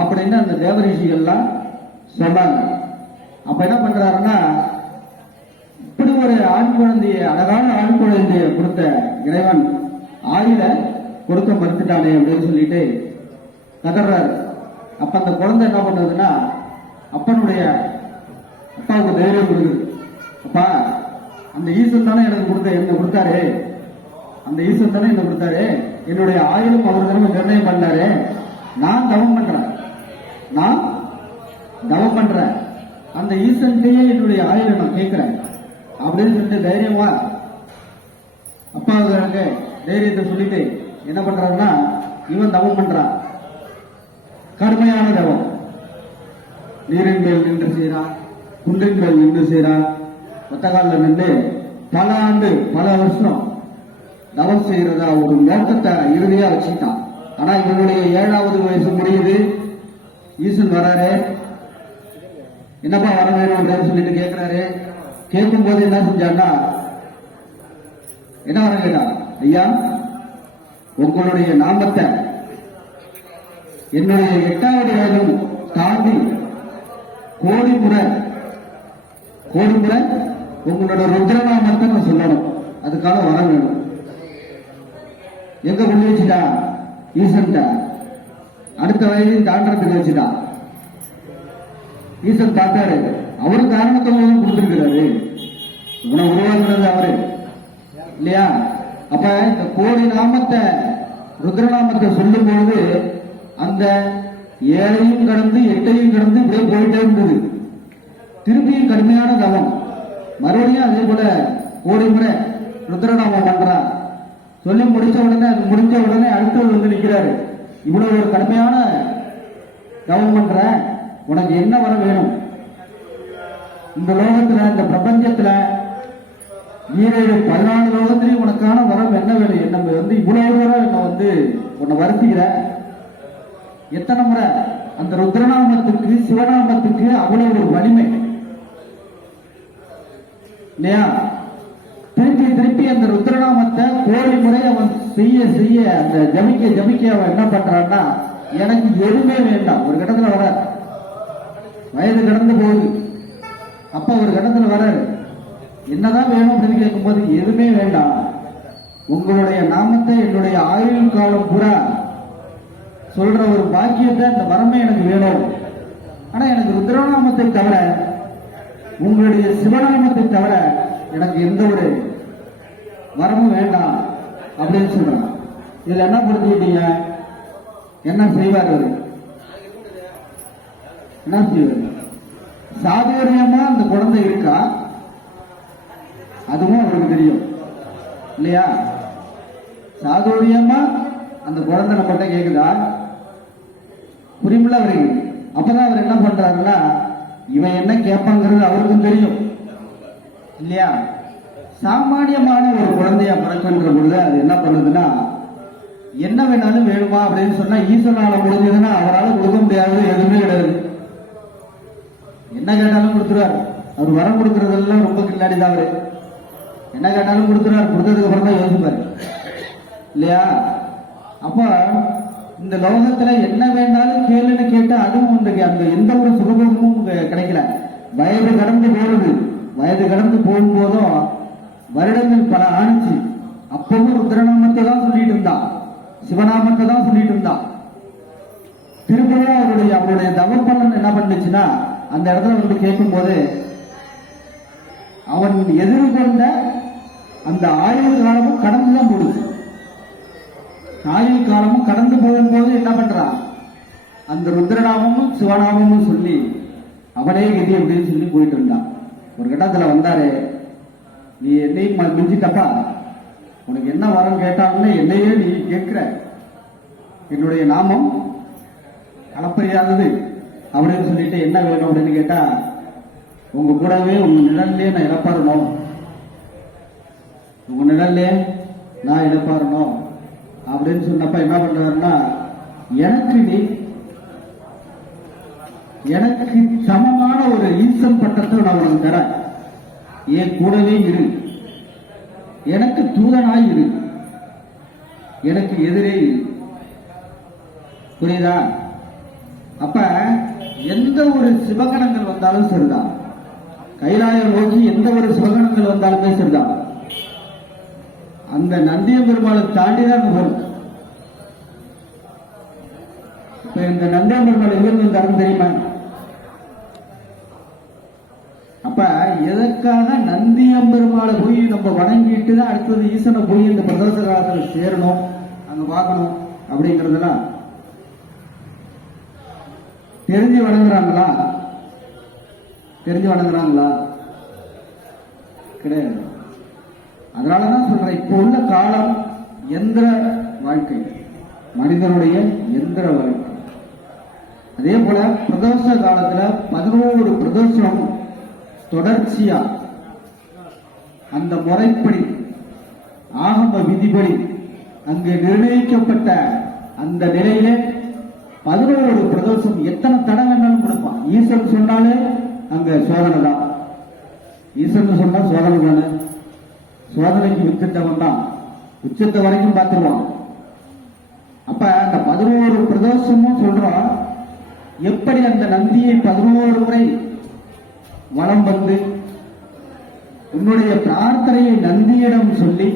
அப்படின்னு அந்த தேவரிஷிகள்லாம் சொன்னாங்க. அப்ப என்ன பண்றாருன்னா, இப்படி ஒரு ஆண் குழந்தைய, அழகான ஆண் குழந்தைய கொடுத்த இறைவன் ஆயுள கொடுக்க மறுத்துட்டானே அப்படின்னு சொல்லிட்டு கதறாரு. அப்ப அந்த குழந்தை என்ன பண்றதுன்னா, அப்பனுடைய அப்பாவுக்கு தைரியம் கொடுக்குது. அப்பா, அந்த ஈசன் தானே எனக்கு என்ன கொடுத்தாரு, அந்த ஈசன் தானே என்ன கொடுத்தாரு, என்னுடைய ஆயுளும் அவர் தானே நிர்ணயம் பண்ணாரு. நான் தவம் பண்றேன், நான் தவம் பண்றேன், அந்த ஈசன்கிட்டயே என்னுடைய ஆயுளை நான் கேட்கிறேன் அப்படின்னு சொல்லிட்டு தைரியமா அப்பாவுக்கு தைரியத்தை சொல்லிட்டு என்ன பண்றாருன்னா, இவன் தவம் பண்றான், கடுமையான தவம். நீரின் மேல் நின்று செய்யறான், குன்றின் மேல் நின்று செய்யறான், ஒத்தகாலில் நின்று பல ஆண்டு பல வருஷம் தவம் செய்யறதா ஒரு நோக்கத்தை இறுதியா வச்சுட்டான். ஆனா இவனுடைய 7வது வயசு முடியுது. ஈசன் வராரு, என்னப்பா வர வேணும் அப்படின்னு சொல்லிட்டு கேட்கிறாரு. கேட்கும் போது என்ன செஞ்சான்னா, என்ன வர கேட்டா, ஐயா உங்களுடைய நாமத்தை என்னுடைய 8வது வயதும் தாண்டி கோடி முறை உங்களோட ருத்ரநாமத்தை நான் சொல்லணும், அதுக்காக வர வேணும். எங்க கொண்டு வச்சுட்டா, ஈசன்ட்ட அடுத்த வயதையும் தாண்டறதுக்கு வச்சுட்டா. ஈசன் பார்த்தாரு, அவரு காரணத்தோடு கொடுத்திருக்கிறாரு, உன உருவாக்குறது அவரு இல்லையா? அப்ப இந்த கோடி நாமத்தை ருத்ரநாமத்தை சொல்லும் பொழுது அந்த 7ஐயும் கடந்து 8ஐயும் கடந்து இப்படியே போயிட்டே இருந்தது. திருப்பியும் கடுமையான தவம், மறுபடியும் அதே போல கோடி முறை ருத்ரநாமம் பண்றா. சொல்லி முடிஞ்ச உடனே அடுத்தவர் வந்து நிற்கிறாரு. இவ்வளவு ஒரு கடுமையான தவம் பண்ற, உனக்கு என்ன வர வேணும்? இந்த லோகத்துல, இந்த பிரபஞ்சத்துல 14 லோகத்திலையும் உனக்கான வரம் என்ன வேணும்? என்ன வந்து இவ்வளவு தூரம் என்ன வந்து உன்னை வருத்திக்கிற, எத்தனை முறை அந்த ருத்ரநாமத்துக்கு சிவநாமத்துக்கு அவ்வளவு ஒரு வலிமை இல்லையா? திருப்பி அந்த ருத்ரநாமத்தை கோடி முறை அவன் செய்ய அந்த ஜபிக்க அவன் என்ன பண்றான்னா, எனக்கு எதுவுமே வேண்டாம். ஒரு கட்டத்துல வர வயது கடந்து போகுது. அப்ப ஒரு கட்டத்துல வராரு, என்னதான் வேணும் அப்படின்னு கேட்கும்போது, எதுவுமே வேண்டாம், உங்களுடைய நாமத்தை என்னுடைய ஆயுள் காலம் பூரா சொல்ற ஒரு பாக்கியத்தை, அந்த வரமே எனக்கு வேணும். ஆனா எனக்கு ருத்ரநாமத்தை தவிர, உங்களுடைய சிவநாமத்தை தவிர எனக்கு எந்த ஒரு வரமும் வேண்டாம் அப்படின்னு சொல்றாங்க. இதுல என்ன புரிஞ்சுக்கிட்டீங்க? என்ன செய்வார் அவரு? என்ன செய்வார்? சாதுரியமா அந்த குழந்தை இருக்கா, அதுவும் அவருக்கு தெரியும் இல்லையா? சாதுரியமா அந்த குழந்தை நம்மகிட்ட கேக்குதா? புரியுமில்ல அவருக்கு? அப்பதான் அவர் என்ன பண்றாருன்னா, இவன் என்ன கேட்பாங்கிறது அவருக்கும் தெரியும் இல்லையா? சாமானியமான ஒரு குழந்தைய பிறக்கின்ற பொழுது அது என்ன பண்ணுதுன்னா, என்ன வேணாலும் வேணுமா அப்படின்னு சொன்னா ஈஸ்வரனால முடிஞ்சதுன்னா அவரால் கொடுக்க முடியாதது எதுவுமே கிடையாது. என்ன கேட்டாலும் கொடுத்துருவார். அவர் வரம் கொடுக்கறதெல்லாம் ரொம்ப கில்லாடிதான். அவரு என்ன கேட்டாலும் கொடுத்துருவார். கொடுத்ததுக்கு அப்புறம் தான் யோசிப்பாரு இல்லையா? அப்ப இந்த லோகத்துல என்ன வேண்டாலும் கேளுன்னு கேட்டா அதுவும் அந்த எந்த ஒரு சுகபோகமும் கிடைக்கல. வயது கடந்து போறது, வயது கடந்து போகும்போதும் வருடங்கள் பல ஆணுச்சு. அப்பவும் ருத்ரநாமத்தை தான் சொல்லிட்டு இருந்தான், சிவநாமத்தை தான் சொல்லிட்டு இருந்தான். திரும்பவும் அவருடைய தவப்பலன் என்ன பண்ணுச்சுன்னா, அந்த இடத்துல வந்து கேட்கும் போது அவன் எதிர்கொண்ட அந்த ஆயுள் காலமும் கடந்துதான் போடுது. ஆயுள் காலமும் கடந்து போகும்போது என்ன பண்றான், அந்த ருத்ரநாமமும் சிவநாமமும் சொல்லி அவனே கதி அப்படின்னு சொல்லி போயிட்டு இருந்தான். ஒரு கட்டத்துல வந்தாரு, நீ என்னையும் மிஞ்சிட்டப்பா, உனக்கு என்ன வரம் கேட்டாலுமே என்னையே நீ கேட்கிற, என்னுடைய நாமம் அளப்பரியாதது அப்படின்னு சொல்லிட்டு என்ன வேணும் அப்படின்னு கேட்டா, உங்க கூடவே உங்க நிழல்லே நான் இழப்பாரணும், உங்க நிழல்லே நான் இழப்பாரணும் அப்படின்னு சொன்னப்ப என்ன பண்றாருன்னா, எனக்கு சமமான ஒரு ஈசன் பட்டத்தை நான் உனக்கு தரேன், என் கூடவே இரு, எனக்கு தூதனாய் இரு, எனக்கு எதிரே இரு. புரியுதா? அப்ப எந்த ஒரு சிவகணங்கள் வந்தாலும் சரிதான், கைலாயம் நோக்கி எந்த ஒரு சிவகணங்கள் வந்தாலுமே சரிதான், அந்த நந்திய பெருமாளை தாண்டிதான் வரும். இப்ப இந்த நந்திய பெருமாள் எங்கிருந்து வந்தாருன்னு தெரியுமா? அப்ப எதற்காக நந்தியம்பெருமாளை போய் நம்ம வணங்கிட்டு தான் அடுத்தது ஈசனை போய் இந்த பிரதோஷ காலத்தில் சேரணும், அங்க பார்க்கணும் அப்படிங்கறதெல்லாம் தெரிஞ்சு வணங்குறாங்களா? தெரிஞ்சு வணங்குறாங்களா? கிடையாது. அதனாலதான் சொல்றேன், இப்ப உள்ள காலம் எந்திர வாழ்க்கை, மனிதனுடைய எந்திர வாழ்க்கை. அதே போல பிரதோஷ காலத்துல 11 பிரதோஷம் தொடர்ச்சியா அந்த முறைப்படி ஆகம விதிப்படி அங்கு நிர்ணயிக்கப்பட்ட அந்த நிலையில 11 பிரதோஷம் எத்தனை தடவை வேணாலும் கொடுப்பான். ஈசன் சொன்னாலே அங்க சோதனை தான். ஈசன் சொன்னா சோதனை தானே, சோதனைக்கு வித்துட்டவன் தான், உச்சத்தை வரைக்கும் பார்த்துருவான். அப்ப அந்த 11 பிரதோஷமும் சொல்றான், எப்படி அந்த நந்தியை 11 முறை வலம் வந்து உன்னுடைய பிரார்த்தனையை நந்தியிடம் சொல்லி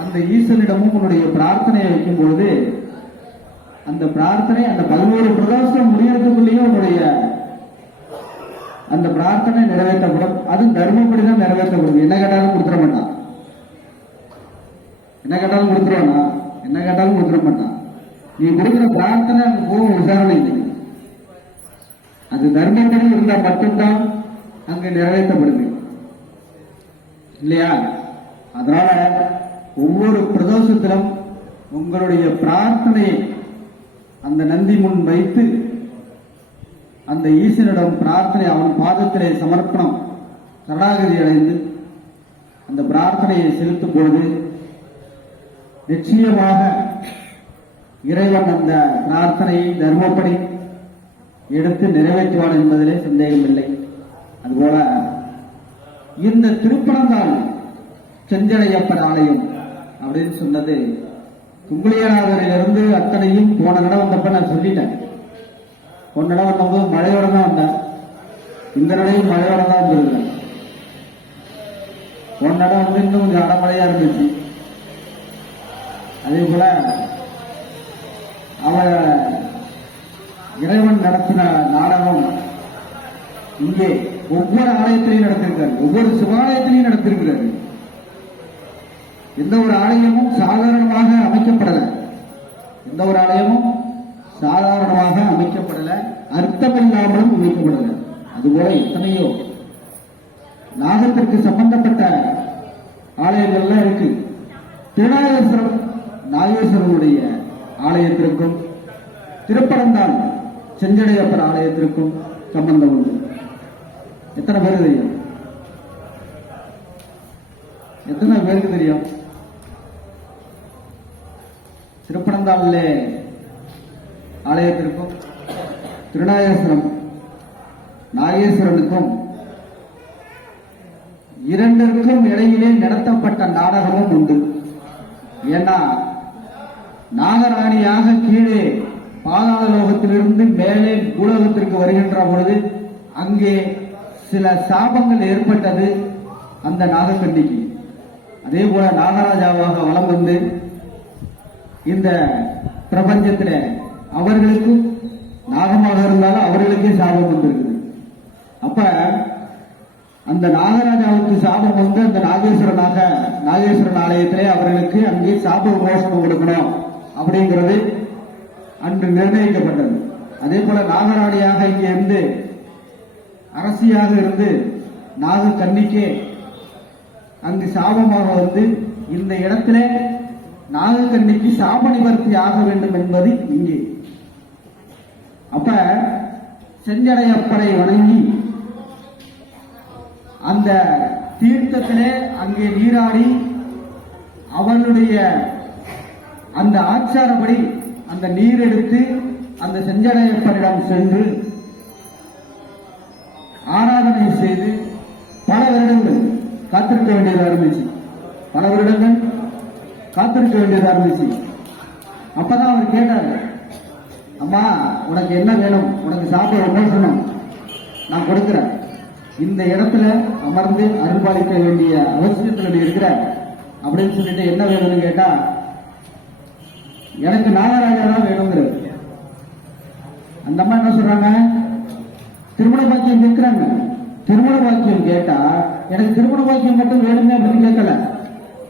அந்த ஈசனிடமும் உன்னுடைய பிரார்த்தனையை வைக்கும் பொழுது அந்த பிரார்த்தனை அந்த 11 பிரதோஷம் முடியறதுக்குள்ளேயே உன்னுடைய அந்த பிரார்த்தனை நிறைவேற்றப்படும். அது தர்மப்படிதான் நிறைவேற்றப்படும். என்ன கேட்டாலும் கொடுத்துட மாட்டான், என்ன கேட்டாலும் கொடுத்துருவானா? என்ன கேட்டாலும் கொடுத்துட மாட்டான். நீ கொடுக்கிற பிரார்த்தனை அங்க போகும் விசாரணை இல்லை, அது தர்மப்படி இருந்தால் மட்டும்தான் அங்க நிறைவேற்றப்படுது இல்லையா? அதனால ஒவ்வொரு பிரதோஷத்திலும் உங்களுடைய பிரார்த்தனையை அந்த நந்தி முன் வைத்து அந்த ஈசனிடம் பிரார்த்தனை அவன் பாதத்திலே சமர்ப்பணம் சரணாகதி அடைந்து அந்த பிரார்த்தனையை செலுத்தும் பொழுது நிச்சயமாக இறைவன் அந்த பிரார்த்தனையை தர்மப்படி எடுத்து நிறைவேற்றுவான் என்பதிலே சந்தேகமில்லை. அதுபோல இந்த திருப்பனந்தாள் செஞ்சடையப்பர் ஆலயம் அப்படின்னு சொன்னது குங்குளியநாதரிலிருந்து அத்தனையும் போன தடவை வந்தப்ப நான் சொல்லிட்டேன். போன தடவை வந்தபோது மழையோட தான் வந்தேன், இந்த தடவையும் மழையோட தான் வந்திருக்கேன். போன தடவை வந்து இன்னும் கொஞ்சம் அடமழையா இருந்துச்சு. அதே போல அவர் இறைவன் நடத்தின நாடகம் இங்கே ஒவ்வொரு ஆலயத்திலையும் நடத்திருக்காரு, ஒவ்வொரு சிவாலயத்திலையும் நடத்திருக்கிறாரு. எந்த ஒரு ஆலயமும் சாதாரணமாக அமைக்கப்படல, எந்த ஒரு ஆலயமும் சாதாரணமாக அமைக்கப்படல, அர்த்தமில்லாமலும் அமைக்கப்படல. அதுபோல எத்தனையோ நாகத்திற்கு சம்பந்தப்பட்ட ஆலயங்கள்லாம் இருக்கு. திருநாகேஸ்வரம் நாகேஸ்வரனுடைய ஆலயத்திற்கும் திருப்பரந்தாள் செஞ்சடையப்பர் ஆலயத்திற்கும் சம்பந்தம் உண்டு. எத்தனை பேருக்கு தெரியும்? எத்தனை பேருக்கு தெரியும்? திருப்பரந்தாளிலே ஆலயத்திற்கும் திருநாகேஸ்வரம் நாகேஸ்வரனுக்கும் இரண்டிற்கும் இடையிலே நடத்தப்பட்ட நாடகமும் உண்டு. ஏன்னா நாகராணியாக கீழே பாதாள லோகத்திலிருந்து மேலே பூலோகத்திற்கு வருகின்ற பொழுது அங்கே சில சாபங்கள் ஏற்பட்டது அந்த நாகக்கண்ணிக்கு. அதே போல நாகராஜாவாக வலம் வந்து இந்த பிரபஞ்சத்தில் அவர்களுக்கும் நாகமாக இருந்தாலும் அவர்களுக்கே சாபம் வந்திருக்குது. அப்ப அந்த நாகராஜாவுக்கு சாபம் வந்து அந்த நாகேஸ்வரன் ஆலயத்திலே அவர்களுக்கு அங்கே சாப விமோசனம் கொடுக்கணும் அப்படிங்கிறது அன்று நிர்ணயிக்கப்பட்டது. அதே போல நாகராணியாக இங்கே இருந்து அரசியாக இருந்து நாகக்கன்னிக்கே அங்கு சாபமாக வந்து இந்த இடத்திலே நாகக்கன்னிக்கு சாப நிவர்த்தி ஆக வேண்டும் என்பது இங்கே. அப்ப செஞ்சடையப்பரை வணங்கி அந்த தீர்த்தத்திலே அங்கே நீராடி அவளுடைய அந்த ஆச்சாரப்படி அந்த நீர் எடுத்து அந்த செஞ்சடையப்பரிடம் சென்று ஆராதனை செய்து பல வருடங்கள் காத்திருக்க வேண்டியதாக இருந்துச்சு. பல வருடங்கள் காத்திருக்க வேண்டியதாக இருந்துச்சு. அப்பதான் அவர் கேட்டார், அம்மா உனக்கு என்ன வேணும்? உனக்கு சாப்பிட விமோசனம் நான் கொடுக்கிறேன். இந்த இடத்துல அமர்ந்து அருள்பாலிக்க வேண்டிய அவசியத்தில் இருக்கிற அப்படின்னு சொல்லிட்டு என்ன வேணும்னு கேட்டா, எனக்கு நாகராஜா தான் வேணுங்கிறது. அந்த அம்மா என்ன சொல்றாங்க? திருமண பாக்கியம் கேட்கிறாங்க. திருமண பாக்கியம் கேட்டா எனக்கு திருமண பாக்கியம் மட்டும் வேணுமே அப்படின்னு கேட்கல,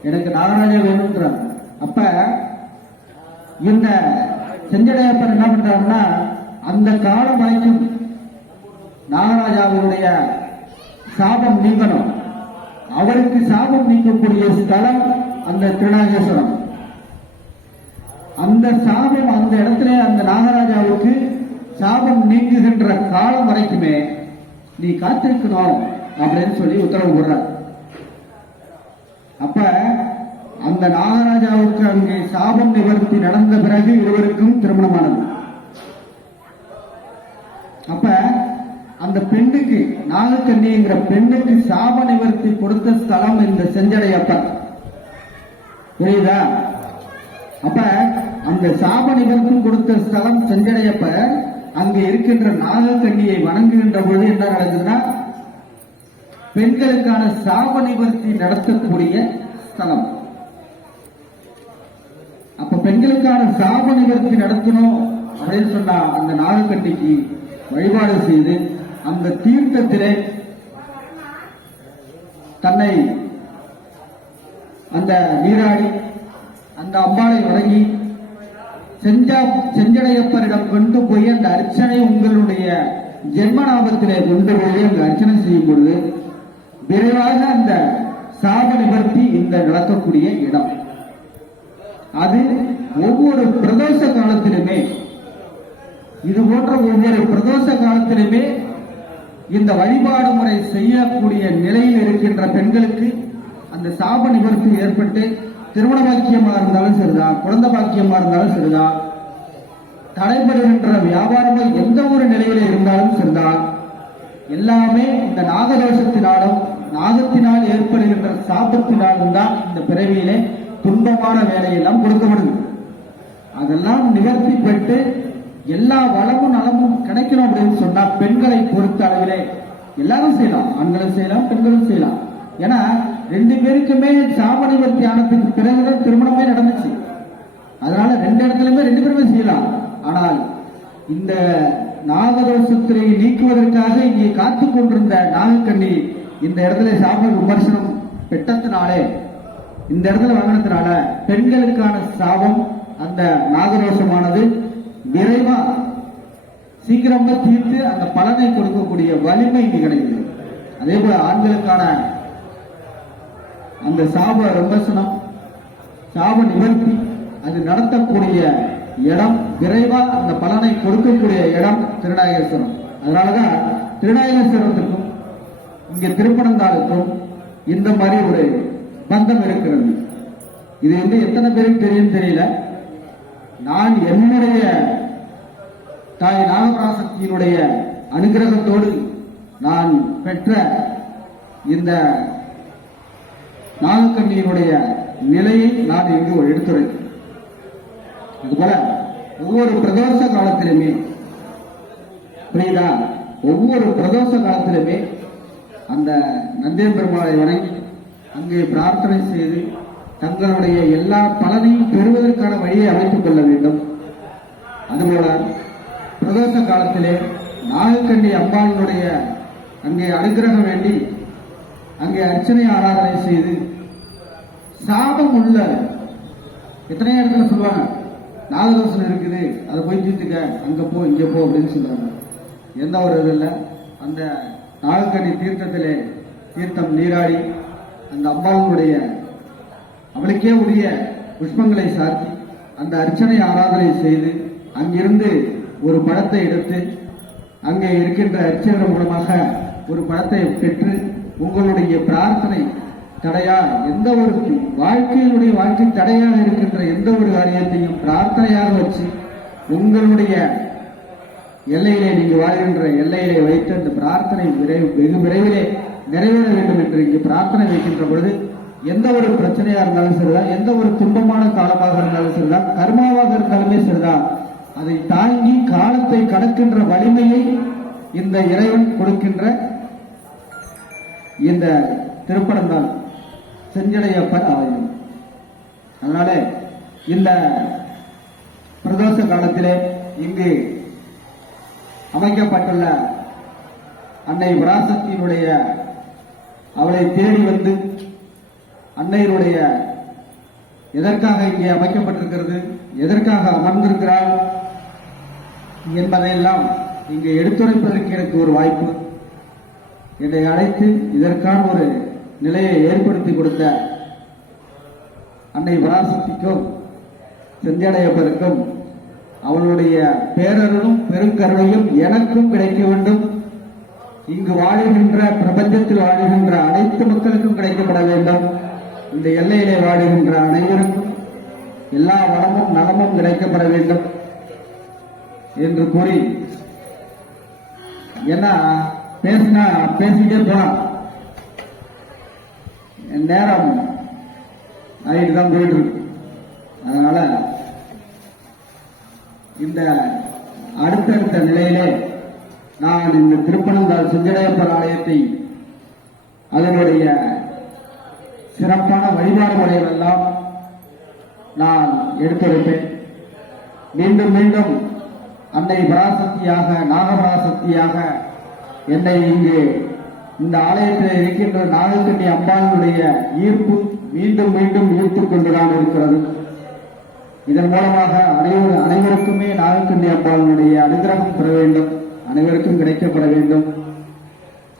எனக்கு நாகராஜா வேணும்ன்றாங்க. அப்ப இந்த செஞ்சடையப்பர் என்ன பண்றாருன்னா, அந்த காலம் வரைக்கும் நாகராஜாவுடைய சாபம் நீங்கணும். அவருக்கு சாபம் நீக்கக்கூடிய ஸ்தலம் அந்த திருநாகேஸ்வரம். அந்த சாபம் அந்த இடத்துல அந்த நாகராஜாவுக்கு சாபம் நீங்குகின்ற காலம் வரைக்குமே நீ காத்திருக்கணும் அப்படின்னு சொல்லி உத்தரவு போடுறார். அப்ப அந்த நாகராஜாவுக்கு அங்கே சாபம் நிவர்த்தி நடந்த பிறகு இருவருக்கும் திருமணமானது. அப்ப அந்த பெண்ணுக்கு நாகக்கன்னிங்கிற பெண்ணுக்கு சாப நிவர்த்தி கொடுத்த ஸ்தலம் இந்த செஞ்சடையப்பர். புரியுதா? அப்ப அந்த சாப நிவர்த்தி கொடுத்த ஸ்தலம் செஞ்சடையப்பர். அங்கே இருக்கின்ற நாகக்கன்னியை வணங்குகின்ற பொழுது என்ன நடக்குதுன்னா, பெண்களுக்கான சாப நிவர்த்தி நடத்தக்கூடிய ஸ்தலம். அப்ப பெண்களுக்கான சாப நிவர்த்தி நடத்தணும் அப்படின்னு சொன்னா அந்த நாகக்கன்னிக்கு வழிபாடு செய்து அந்த தீர்த்தத்திலே தன்னை அந்த நீராடி அந்த அம்பாளை வணங்கி செஞ்சடையப்பரிடம் கொண்டு போய் அந்த அர்ச்சனை உங்களுடைய ஜென்மநாபத்திலே கொண்டு போய் அந்த அர்ச்சனை செய்யும் பொழுது விரைவாக அந்த சாப நிவர்த்தி இந்த நடக்கக்கூடிய இடம். அது ஒவ்வொரு பிரதோஷ காலத்திலுமே, இது போன்ற ஒவ்வொரு பிரதோஷ காலத்திலுமே இந்த வழிபாடு முறை செய்யக்கூடிய நிலையில் இருக்கின்ற பெண்களுக்கு அந்த சாப நிவர்த்தி ஏற்பட்டு திருமண பாக்கியமா இருந்தாலும் சரிதான், குழந்தை பாக்கியமா இருந்தாலும் சரிதான், தடைபடுகின்ற வியாபாரங்கள் எந்த ஒரு நிலையில இருந்தாலும் சரிதான், எல்லாமே இந்த நாகதோஷத்தினாலும் நாகத்தினால் ஏற்படுகின்ற சாபத்தினாலும் தான் இந்த பிறவியிலே துன்பமான வேலையெல்லாம் கொடுக்கப்படுது. அதெல்லாம் நிவர்த்தி பெற்று எல்லா வளமும் நலமும் கிடைக்கணும் அப்படின்னு சொன்னா பெண்களை பொறுத்த அளவிலே எல்லாரும் செய்யலாம், ஆண்களும் செய்யலாம், பெண்களும் செய்யலாம். ஏன்னா ரெண்டு பேருக்குமே சாப நிவர்த்தி ஆனதுக்கு பிறகுதான் திருமணமே நடந்துச்சு. அதனால ரெண்டு இடத்துலயுமே ரெண்டு பேருமே செய்யலாம். ஆனால் இந்த நாகதோஷத்தை நீக்குவதற்காக இங்கே காத்து கொண்டிருந்த நாகக்கண்ணி இந்த இடத்துல சாப விமர்சனம் பெற்றத்தினாலே, இந்த இடத்துல வாங்கினதுனால பெண்களுக்கான சாபம் அந்த நாகதோஷமானது விரைவா சீக்கிரமா தீர்த்து அந்த பலனை கொடுக்கக்கூடிய வலிமை இங்கு கிடைக்கிறது. அதே போல ஆண்களுக்கான அந்த சாப விமர்சனம் சாப நிவர்த்தி அது நடத்தக்கூடிய இடம் விரைவா அந்த பலனை கொடுக்கக்கூடிய இடம் திருநாகேஸ்வரம். அதனாலதான் திருநாகேஸ்வரத்துக்கும் இங்க திருப்பனந்தாளுக்கும் இந்த மாதிரி ஒரு பந்தம் இருக்கிறது. இது எத்தனை பேருக்கு தெரியும் தெரியல. நான் என்னுடைய தாய் நாகபராசக்தியினுடைய அனுகிரகத்தோடு நான் பெற்ற இந்த நாகக்கண்ணியினுடைய நிலையை நான் இங்கு எடுத்துரைத்தேன். அதுபோல ஒவ்வொரு பிரதோஷ காலத்திலுமே புரியுதா, ஒவ்வொரு பிரதோஷ காலத்திலுமே அந்த நந்தியம்பெருமாளை வணங்கி அங்கே பிரார்த்தனை செய்து தங்களுடைய எல்லா பலனையும் பெறுவதற்கான வழியை அமைத்துக் கொள்ள வேண்டும். அதுபோல பிரதோஷ காலத்திலே நாகக்கண்ணி அம்பாளுடைய அங்கே அனுகிரகம் வேண்டி அங்கே அர்ச்சனை ஆராதனை செய்து சாபம் உள்ள எத்தனையோ இடத்துல சொல்லுவாங்க, நாகதோஷம் இருக்குது, அதை போய் தீர்த்துக்க, அங்க போ இங்க போ அப்படின்னு சொல்றாங்க. எந்த ஒரு இது இல்லை. அந்த நாகக்கண்ணி தீர்த்தத்திலே தீர்த்தம் நீராடி அந்த அம்பாளுடைய அவளுக்கே உரிய புஷ்பங்களை சாத்தி அந்த அர்ச்சனை ஆராதனை செய்து அங்கிருந்து ஒரு பழத்தை எடுத்து அங்கே இருக்கின்ற அர்ச்சகர் மூலமாக ஒரு பழத்தை பெற்று உங்களுடைய பிரார்த்தனை தடையா எந்த ஒரு வாழ்க்கை தடையாக இருக்கின்ற எந்த ஒரு காரியத்தையும் பிரார்த்தனையாக வச்சு உங்களுடைய எல்லையிலே நீங்க வாழ்கின்ற எல்லையிலே வைத்து அந்த பிரார்த்தனை வெகு விரைவிலே நிறைவேற வேண்டும் என்று இங்கு பிரார்த்தனை வைக்கின்ற பொழுது எந்த ஒரு பிரச்சனையா இருந்தாலும் சரிதான், எந்த ஒரு துன்பமான காலமாக இருந்தாலும் சரிதான், கர்மாவாக இருந்தாலுமே சரிதான், அதை தாங்கி காலத்தை கடக்கின்ற வலிமையை இந்த இறைவன் கொடுக்கின்ற இந்த திருப்பனந்தாள் செஞ்சடையப்பர் ஆலயம். அதனால இந்த பிரதோஷ காலத்திலே இங்கு அமைக்கப்பட்டுள்ள அன்னை பராசக்தியினுடைய அவளை தேடி வந்து அன்னையினுடைய எதற்காக இங்கே அமைக்கப்பட்டிருக்கிறது, எதற்காக அமர்ந்திருக்கிறாள் என்பதையெல்லாம் இங்கே எடுத்துரைப்பதற்கு எனக்கு ஒரு வாய்ப்பு, என்னை அழைத்து இதற்கான ஒரு நிலையை ஏற்படுத்தி கொடுத்த அன்னை பராசக்திக்கும் செஞ்சடையப்பருக்கும் அவளுடைய பேரருளும் பெருங்கருணையும் எனக்கும் கிடைக்க வேண்டும். இங்கு வாழுகின்ற பிரபஞ்சத்தில் வாழுகின்ற அனைத்து மக்களுக்கும் கிடைக்கப்பட வேண்டும். இந்த எல்லையிலே வாழுகின்ற அனைவருக்கும் எல்லா வளமும் நலமும் கிடைக்கப்பட வேண்டும் என்று கூறி, என்ன பேசினா பேசிட்டே போலாம், நேரம் ஆகிட்டு தான் போயிட்டு இருக்கு. அதனால இந்த அடுத்தடுத்த நிலையிலே நான் இந்த திருப்பனந்தாள் செஞ்சடையப்பர் ஆலயத்தை அதனுடைய சிறப்பான வழிபாடு முறைகளெல்லாம் நான் எடுத்துரைப்பேன். மீண்டும் மீண்டும் அன்னை பராசக்தியாக நாகபராசக்தியாக என்னை இங்கு இந்த ஆலயத்தில் இருக்கின்ற நாகக்கண்ணி அம்பாளுடைய ஈர்ப்பு மீண்டும் மீண்டும் ஈர்த்துக் கொண்டுதான் இருக்கிறது. இதன் மூலமாக அனைவருக்குமே நாகக்கண்ணி அம்பாளுடைய அனுகிரகம் பெற வேண்டும், அனைவருக்கும் கிடைக்கப்பட வேண்டும்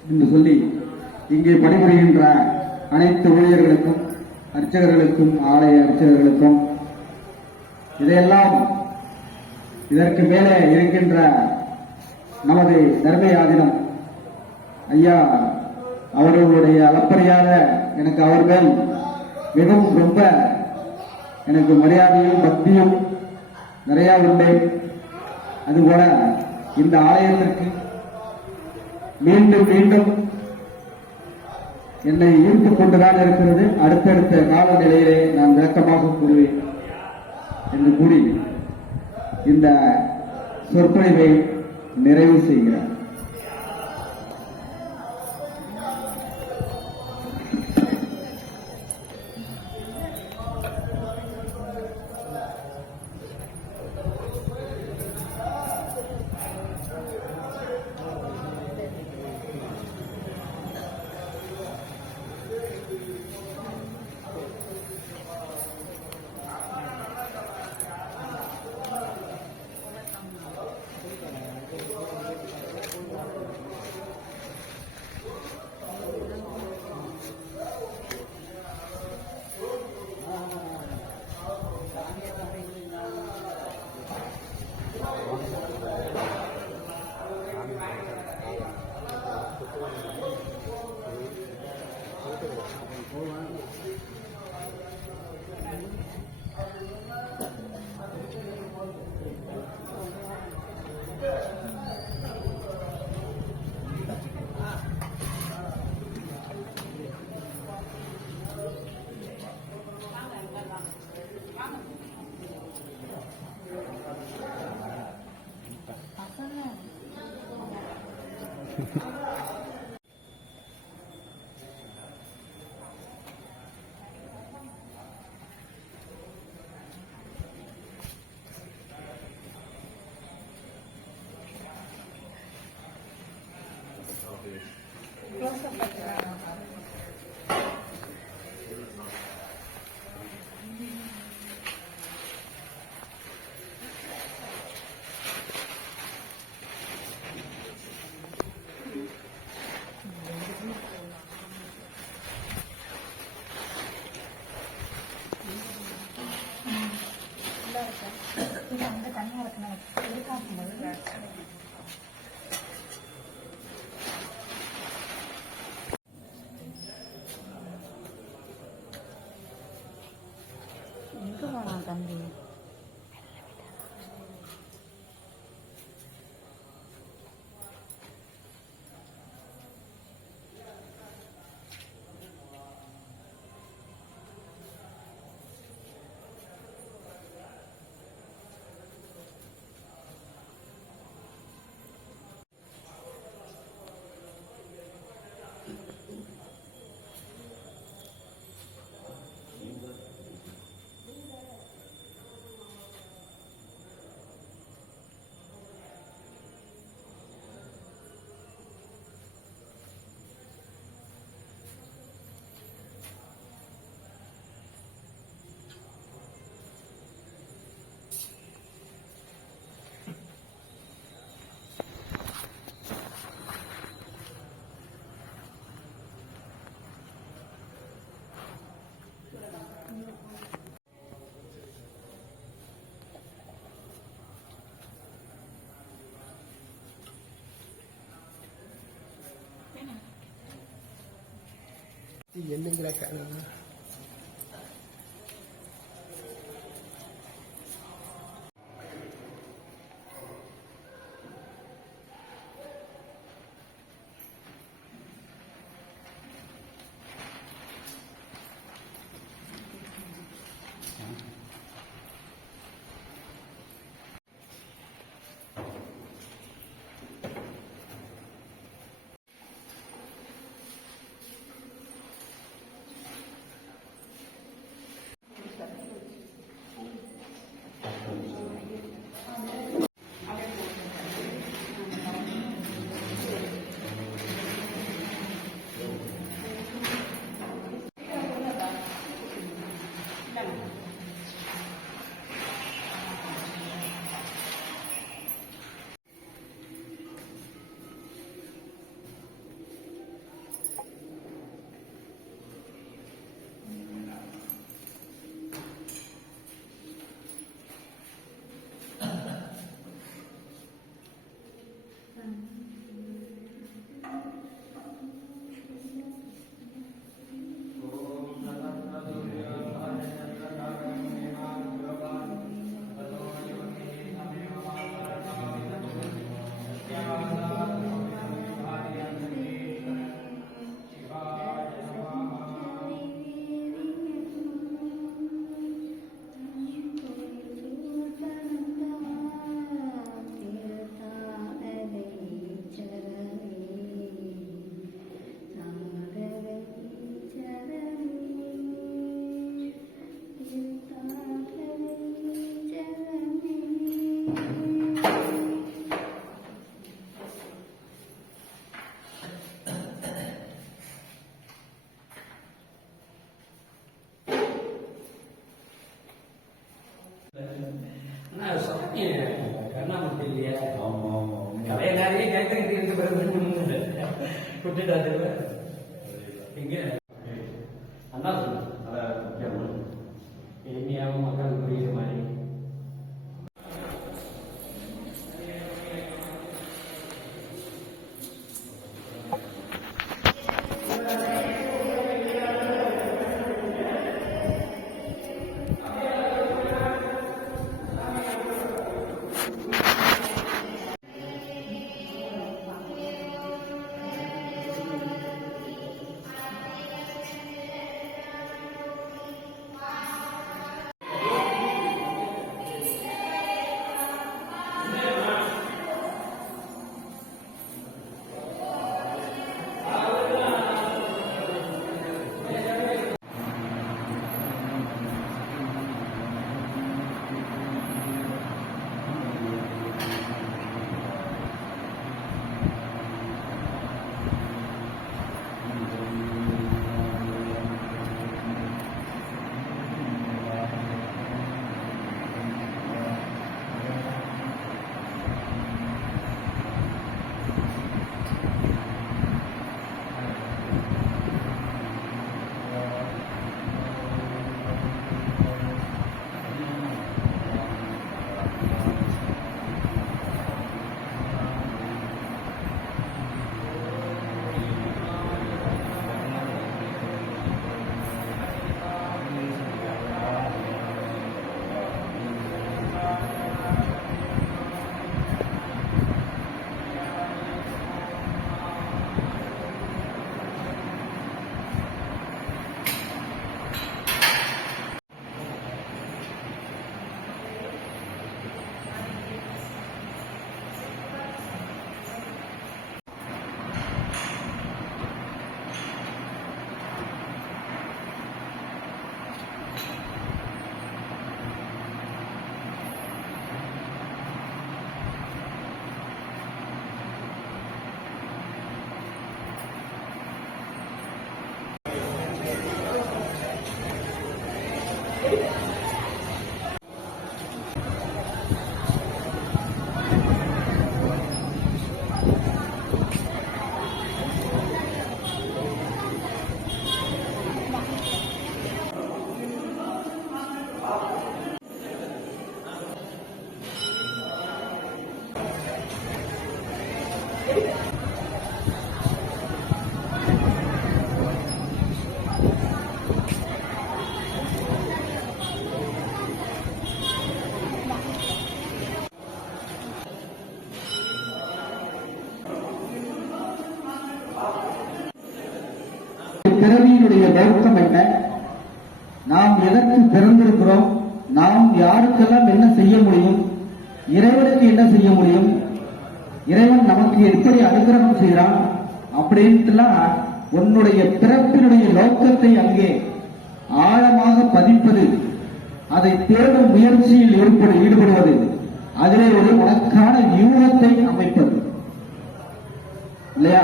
என்று சொல்லி இங்கே பணிபுரிகின்ற அனைத்து ஊழியர்களுக்கும் அர்ச்சகர்களுக்கும் ஆலய அர்ச்சகர்களுக்கும் இதையெல்லாம் இதற்கு மேலே இருக்கின்ற நமது தர்மயாதினம் ஐயா அவர்களுடைய அளப்பரியாத எனக்கு அவர்கள் மிகவும் ரொம்ப எனக்கு மரியாதையும் பக்தியும் நிறைய உண்டு. அதுபோல இந்த ஆலயத்திற்கு மீண்டும் மீண்டும் என்னை ஈர்த்துக் கொண்டுதான் இருக்கிறது. அடுத்தடுத்த காலநிலையிலே நான் விளக்கமாக கூறுவேன் என்று கூறி இந்த சொற்பொழிவை நிறைவு செய்கிறார். எங்கே போனான் தம்பி? என்னங்கிற காரணம் கண்ணாமூர்த்தி இல்லையா? கதையை நிறைய கேட்கறதுக்கு இருக்கு பிறகு விட்டுட்டாரு இங்க அண்ணா சொன்ன எளிமையாகவும் மக்களுக்கு புரியுற மாதிரி பிறந்திருக்கிறோம், நாம் யாருக்கெல்லாம் என்ன செய்ய முடியும், இறைவனுக்கு என்ன செய்ய முடியும், இறைவன் நமக்கு எப்படி அனுகிரகம் செய்கிறான் அப்படின்ட்டுலாம் உன்னுடைய பிறப்பினுடைய நோக்கத்தை அங்கே ஆழமாக பதிப்பது, அதை தேடும் முயற்சியில் ஈடுபடுவது, அதிலே ஒரு உனக்கான யூகத்தை அமைப்பது இல்லையா?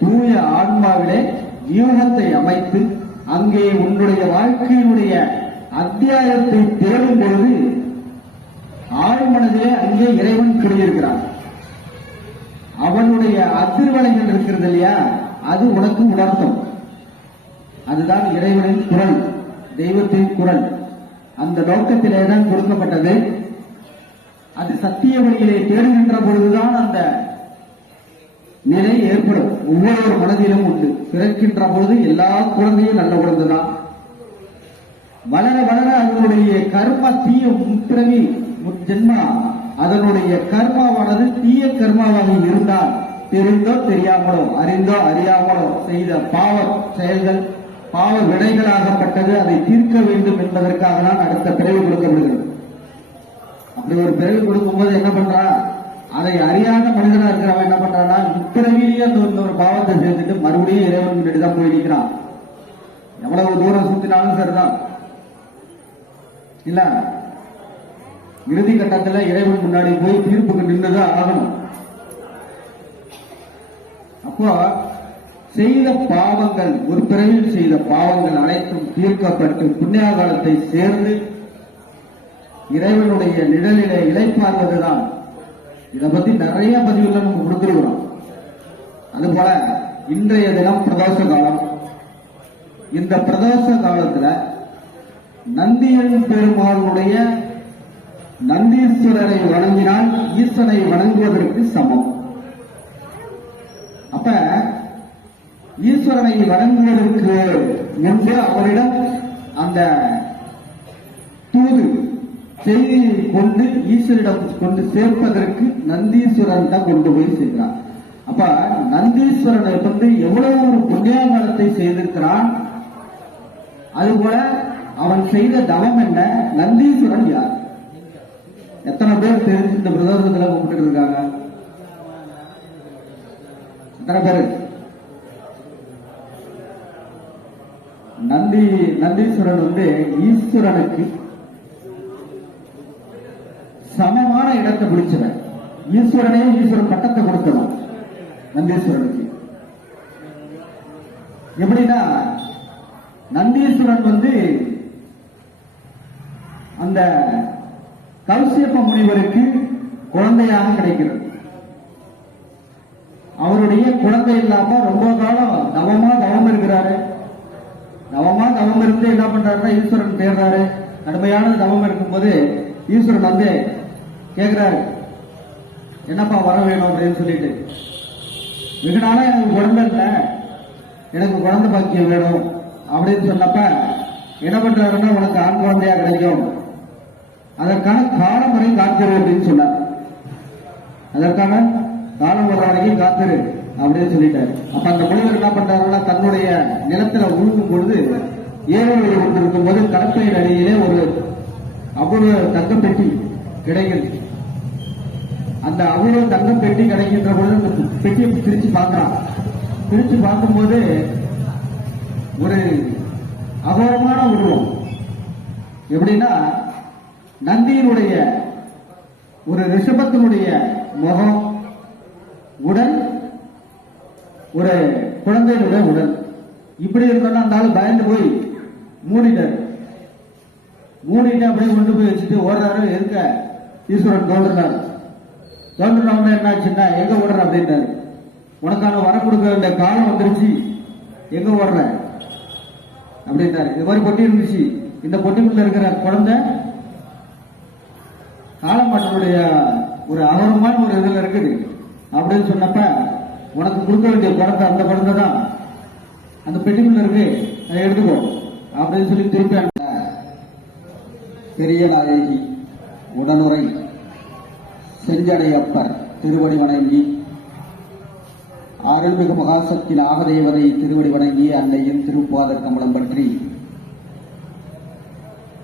தூய ஆன்மாவிலே யூகத்தை அமைத்து அங்கே உன்னுடைய வாழ்க்கையினுடைய அத்தியாயத்தை தேடும் பொழுது ஆழ்மனதிலே அங்கே இறைவன் குடியிருக்கிறான். அவனுடைய அதிர்வலைகள் இருக்கிறது இல்லையா, அது உனக்கு உணர்த்தும். அதுதான் இறைவனின் குரல், தெய்வத்தின் குரல். அந்த நோக்கத்திலே தான் கொடுக்கப்பட்டது. அது சத்திய வழியிலே தேடுகின்ற பொழுதுதான் அந்த நிலை ஏற்படும். ஒவ்வொரு மனதிலும் உண்டு. பிறக்கின்ற பொழுது எல்லா குழந்தையும் நல்ல குழந்தைதான். வளர வளர அதனுடைய கர்ம தீய முற்பிறவி முற்ஜென்மா அதனுடைய கர்மாவானது தீய கர்மாவாக இருந்தால், தெரிந்தோ தெரியாமலோ அறிந்தோ அறியாமலோ செய்த பாவ செயல்கள் பாவ வினைகளாகப்பட்டது, அதை தீர்க்க வேண்டும் என்பதற்காக தான் அடுத்த பிறவி கொடுக்கப்படுகிறது. அப்படி ஒரு பிறவி கொடுக்கும்போது என்ன பண்றா, அதை அறியாத மனிதனா இருக்கிறவன் என்ன பண்றான்னா, இப்பிறவிலேயே அந்த ஒரு பாவத்தை சேர்த்துட்டு மறுபடியும் இறைவன் முன்னாடி தான் போய் நிற்கிறான். எவ்வளவு தூரம் சுத்தினாலும் சரிதான் இல்ல, இறுதி கட்டத்தில் இறைவன் முன்னாடி போய் தீர்ப்புக்கு நின்றுதான் ஆகணும். அப்போ செய்த பாவங்கள், ஒரு பிறவியில் செய்த பாவங்கள் அனைத்தும் தீர்க்கப்பட்டு புண்ணிய காலத்தை சேர்ந்து இறைவனுடைய நிழலிலே இளைப்பார்வதுதான். இதை பத்தி நிறைய பதிவுகள் நம்ம கொடுத்துருக்கிறோம். அதுபோல இன்றைய தினம் பிரதோஷ காலம். இந்த பிரதோஷ காலத்துல நந்தியன் பெருமாளுடைய நந்தீஸ்வரரை வணங்கினால் ஈசனை வணங்குவதற்கு சமம். அப்ப ஈஸ்வரனை வணங்குவதற்கு முன்பு அவரிடம் அந்த தூது செய்தியை கொண்டு ஈஸ்வரிடம் கொண்டு சேர்ப்பதற்கு நந்தீஸ்வரன் தான் கொண்டு போய் சேர்க்கிறான். அப்ப நந்தீஸ்வரனை வந்து எவ்வளவு ஒரு புண்ணியகாலத்தை செய்திருக்கிறான். அதுபோல அவன் செய்த தவம் என்ன, நந்தீஸ்வரன் யார்? எத்தனை பேர் தெரிஞ்சு இந்த பிரதோஷத்துல கும்பிட்டு இருக்காங்க? எத்தனை பேர்? நந்தீஸ்வரன் வந்து ஈஸ்வரனுக்கு சமமான இடத்தை பிடிச்சவன். ஈஸ்வரனே ஈஸ்வரன் பட்டத்தை கொடுத்தவன் நந்தீஸ்வரனுக்கு. எப்படின்னா, நந்தீஸ்வரன் வந்து அந்த கௌசியப்ப முனிவருக்கு குழந்தையாக கிடைக்கிறது. அவருடைய குழந்தை இல்லாம ரொம்ப காலம் தவம் இருக்கிறாரு. தவம் இருந்து என்ன பண்றாருன்னா ஈஸ்வரன் தேடுறாரு. கடுமையான தவம் இருக்கும்போது ஈஸ்வரன் வந்து கேட்கிறாரு, என்னப்பா வர வேணும் அப்படின்னு சொல்லிட்டு. வெகு நாளா எனக்கு குழந்தை இல்லை, எனக்கு குழந்தை பாக்கியம் வேணும் அப்படின்னு சொன்னப்ப என்ன பண்றாருன்னா, உனக்கு ஆண் குழந்தையா கிடைக்கும், அதற்கான காலம் வரையும் காத்திரு அப்படின்னு சொன்னார். அதற்கான காலம் வர வரைக்கும் காத்திரு அப்படின்னு சொல்லிட்டாரு. அப்ப அந்த முனிவர் என்ன பண்றாருன்னா, தன்னுடைய நிலத்துல உழுகும் பொழுது ஏரோடு கொண்டிருக்கும் போது கடற்கரை அடியிலே ஒரு அபூர்வ தங்கம் பெட்டி கிடைக்கிறது. அந்த அவ்வளவு தங்கம் பெட்டி கிடைக்கின்ற பொழுது அந்த பெட்டியை பிரிச்சு பார்க்கிறான். பிரிச்சு பார்க்கும்போது ஒரு அகோரமான உருவம். எப்படின்னா, நந்தியினுடைய ஒரு ரிஷபத்தினுடைய முகம், உடல் ஒரு குழந்தையினுடைய உடல். இப்படி இருக்கணும். அந்த ஆள் பயந்து போய் மூடிட்டாரு. மூடிட்டு அப்படியே கொண்டு போய் வச்சுட்டு ஓடுறாரு. எதுக்க ஈஸ்வரன் தோன்றினார். தோன்றினவன என்ன ஆச்சுன்னா, எங்க ஓடுற அப்படின்ட்டாரு. உனக்கான வரம் கொடுக்க வேண்டிய காலம் வந்துருச்சு, எங்க ஓடுற அப்படின்ட்டாரு. இது மாதிரி பொட்டி இருந்துச்சு. இந்த பொட்டிக்குள்ள இருக்கிற குழந்தை காலமாட்டனுடைய ஒரு அகரமான ஒரு இதுல இருக்குது அப்படின்னு சொன்னப்ப, உனக்கு கொடுக்க வேண்டிய குழந்தை அந்த குழந்தை தான் அந்த பெட்டிக்குள்ள இருக்கு, அதை எடுத்துக்கோ அப்படின்னு சொல்லி திருப்பி பெரிய நாயகி உடனுரை செஞ்சடையப்பர் திருவடி வணங்கி, அருள்மிகு மகாசக்தி நாகதேவரை திருவடி வணங்கி, அன்னையின் திருப்பாதர் கமலம் பற்றி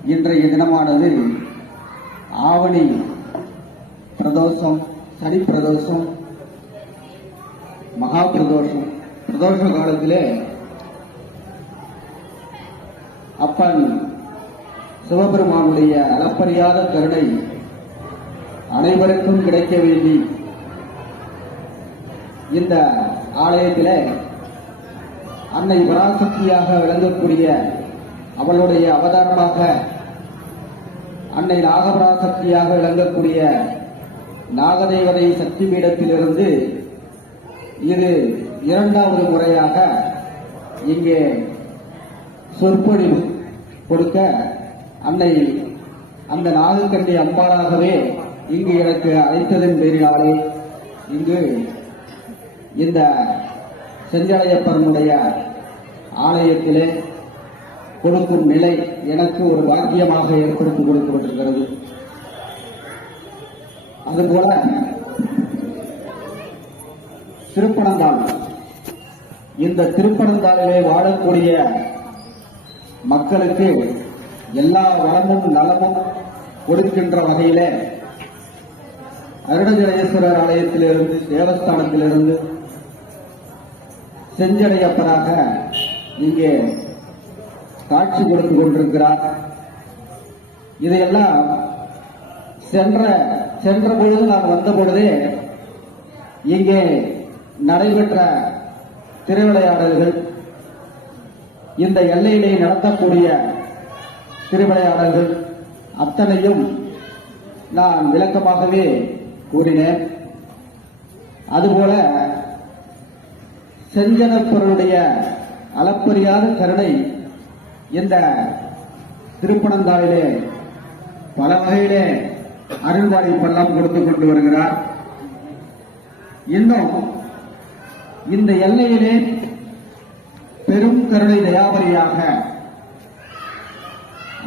இன்றைய தினமானது ஆவணி பிரதோஷம், சனி பிரதோஷம், மகா பிரதோஷம். பிரதோஷ காலத்திலே அப்பன் சிவபெருமானுடைய அளப்பரியாத கருணை அனைவருக்கும் கிடைக்க வேண்டி இந்த ஆலயத்திலே அன்னை பராசக்தியாக விளங்கக்கூடிய அவளுடைய அவதாரமாக அன்னை நாகபராசக்தியாக விளங்கக்கூடிய நாகதேவதை சக்தி பீடத்திலிருந்து இது இரண்டாவது முறையாக இங்கே சொற்பொழிவு கொடுக்க அன்னை அந்த நாகக்கண்ணி அம்பாளாகவே இங்கு எனக்கு அழைத்ததன் பேரினாலே இங்கு இந்த செஞ்சடையப்பனுடைய ஆலயத்திலே கொடுக்கும் நிலை எனக்கு ஒரு பாக்கியமாக ஏற்படுத்தி கொடுக்கப்பட்டிருக்கிறது. அதுபோல திருப்பனந்தாள், இந்த திருப்பனந்தாளிலே வாழக்கூடிய மக்களுக்கு எல்லா வளமும் நலமும் கொடுக்கின்ற வகையிலே அருணஜலேஸ்வரர் ஆலயத்திலிருந்து, தேவஸ்தானத்திலிருந்து செஞ்சடையப்பராக இங்கே காட்சி கொடுத்து கொண்டிருக்கிறார். இதையெல்லாம் சென்ற பொழுது நான் வந்த பொழுதே இங்கே நடைபெற்ற திருவிளையாடல்கள், இந்த எல்லையிலே நடத்தக்கூடிய திருவிளையாடல்கள் அத்தனையும் நான் விளக்கமாகவே கூறினேன். அதுபோல செஞ்சடையப்பருடைய அளப்பரியாத கருணை இந்த திருப்பனந்தாளிலே பல வகையிலே அருள்வாய்ப்பெல்லாம் கொடுத்துக் கொண்டு வருகிறார். இன்னும் இந்த எல்லையிலே பெரும் கருணை தயாபரியாக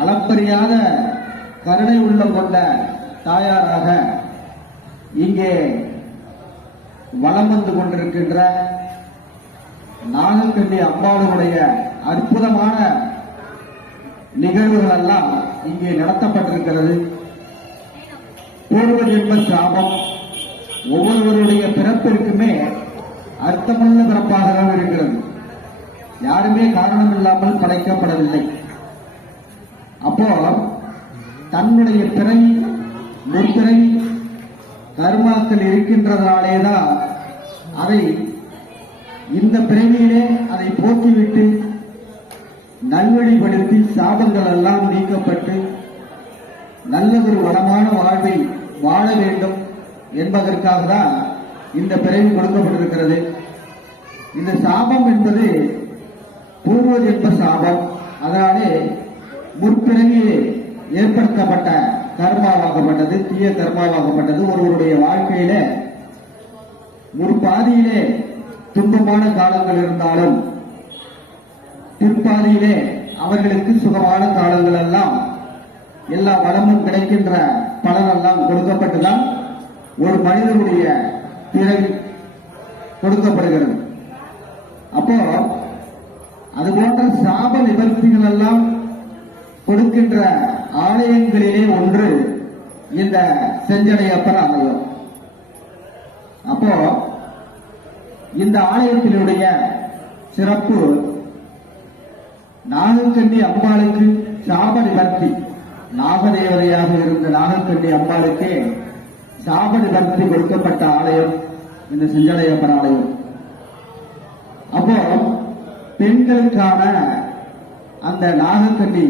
அளப்பரியாத கருணை உள்ளம் கொண்ட தாயாராக இங்கே வலம் வந்து கொண்டிருக்கின்ற நாகக்கண்ணி அம்பாளுடைய அற்புதமான நிகழ்வுகள் எல்லாம் இங்கே நடத்தப்பட்டிருக்கிறது. பூர்வ ஜென்ம சாபம் ஒவ்வொருவருடைய பிறப்பிற்குமே அர்த்தமுள்ள பிறப்பாக தான் இருக்கிறது. யாருமே காரணம் இல்லாமல் படைக்கப்படவில்லை. அப்போ தன்னுடைய பிறவி, முற்பிறவி கர்மாக்கள் இருக்கின்றதாலேதான் அதை இந்த பிறவியிலே அதை போக்கிவிட்டு நல்வழிப்படுத்தி சாபங்கள் எல்லாம் நீக்கப்பட்டு நல்லதொரு வளமான வாழ்வை வாழ வேண்டும் என்பதற்காக தான் இந்த பிறவி கொடுக்கப்பட்டிருக்கிறது. இந்த சாபம் என்பது பூர்வ ஜென்ம சாபம். அதனாலே முற்பிறவியே ஏற்படுத்தப்பட்ட கர்மாவாகப்பட்டது, தீய கர்மாவாகப்பட்டது. ஒருவருடைய வாழ்க்கையில முற்பாதியிலே துன்பமான காலங்கள் இருந்தாலும் பிற்பாதியிலே அவர்களுக்கு சுகமான காலங்கள் எல்லாம் எல்லா வளமும் கிடைக்கின்ற பலனெல்லாம் கொடுக்கப்பட்டுதான் ஒரு மனிதனுடைய பிறவி கொடுக்கப்படுகிறது. அப்போ அதுபோன்ற சாப நிவர்த்திகள் எல்லாம் கொடுக்கின்ற ஆலயங்களிலே ஒன்று இந்த செஞ்சடையப்பர் ஆலயம். அப்போ இந்த ஆலயத்தினுடைய சிறப்பு நாகக்கண்ணி அம்பாளுக்கு சாப நிவர்த்தி, நாகதேவதையாக இருந்த நாகக்கண்ணி அம்பாளுக்கு சாப நிவர்த்தி கொடுக்கப்பட்ட ஆலயம் இந்த செஞ்சடையப்பர் ஆலயம். அப்போ பெண்களுக்கான அந்த நாகக்கண்ணி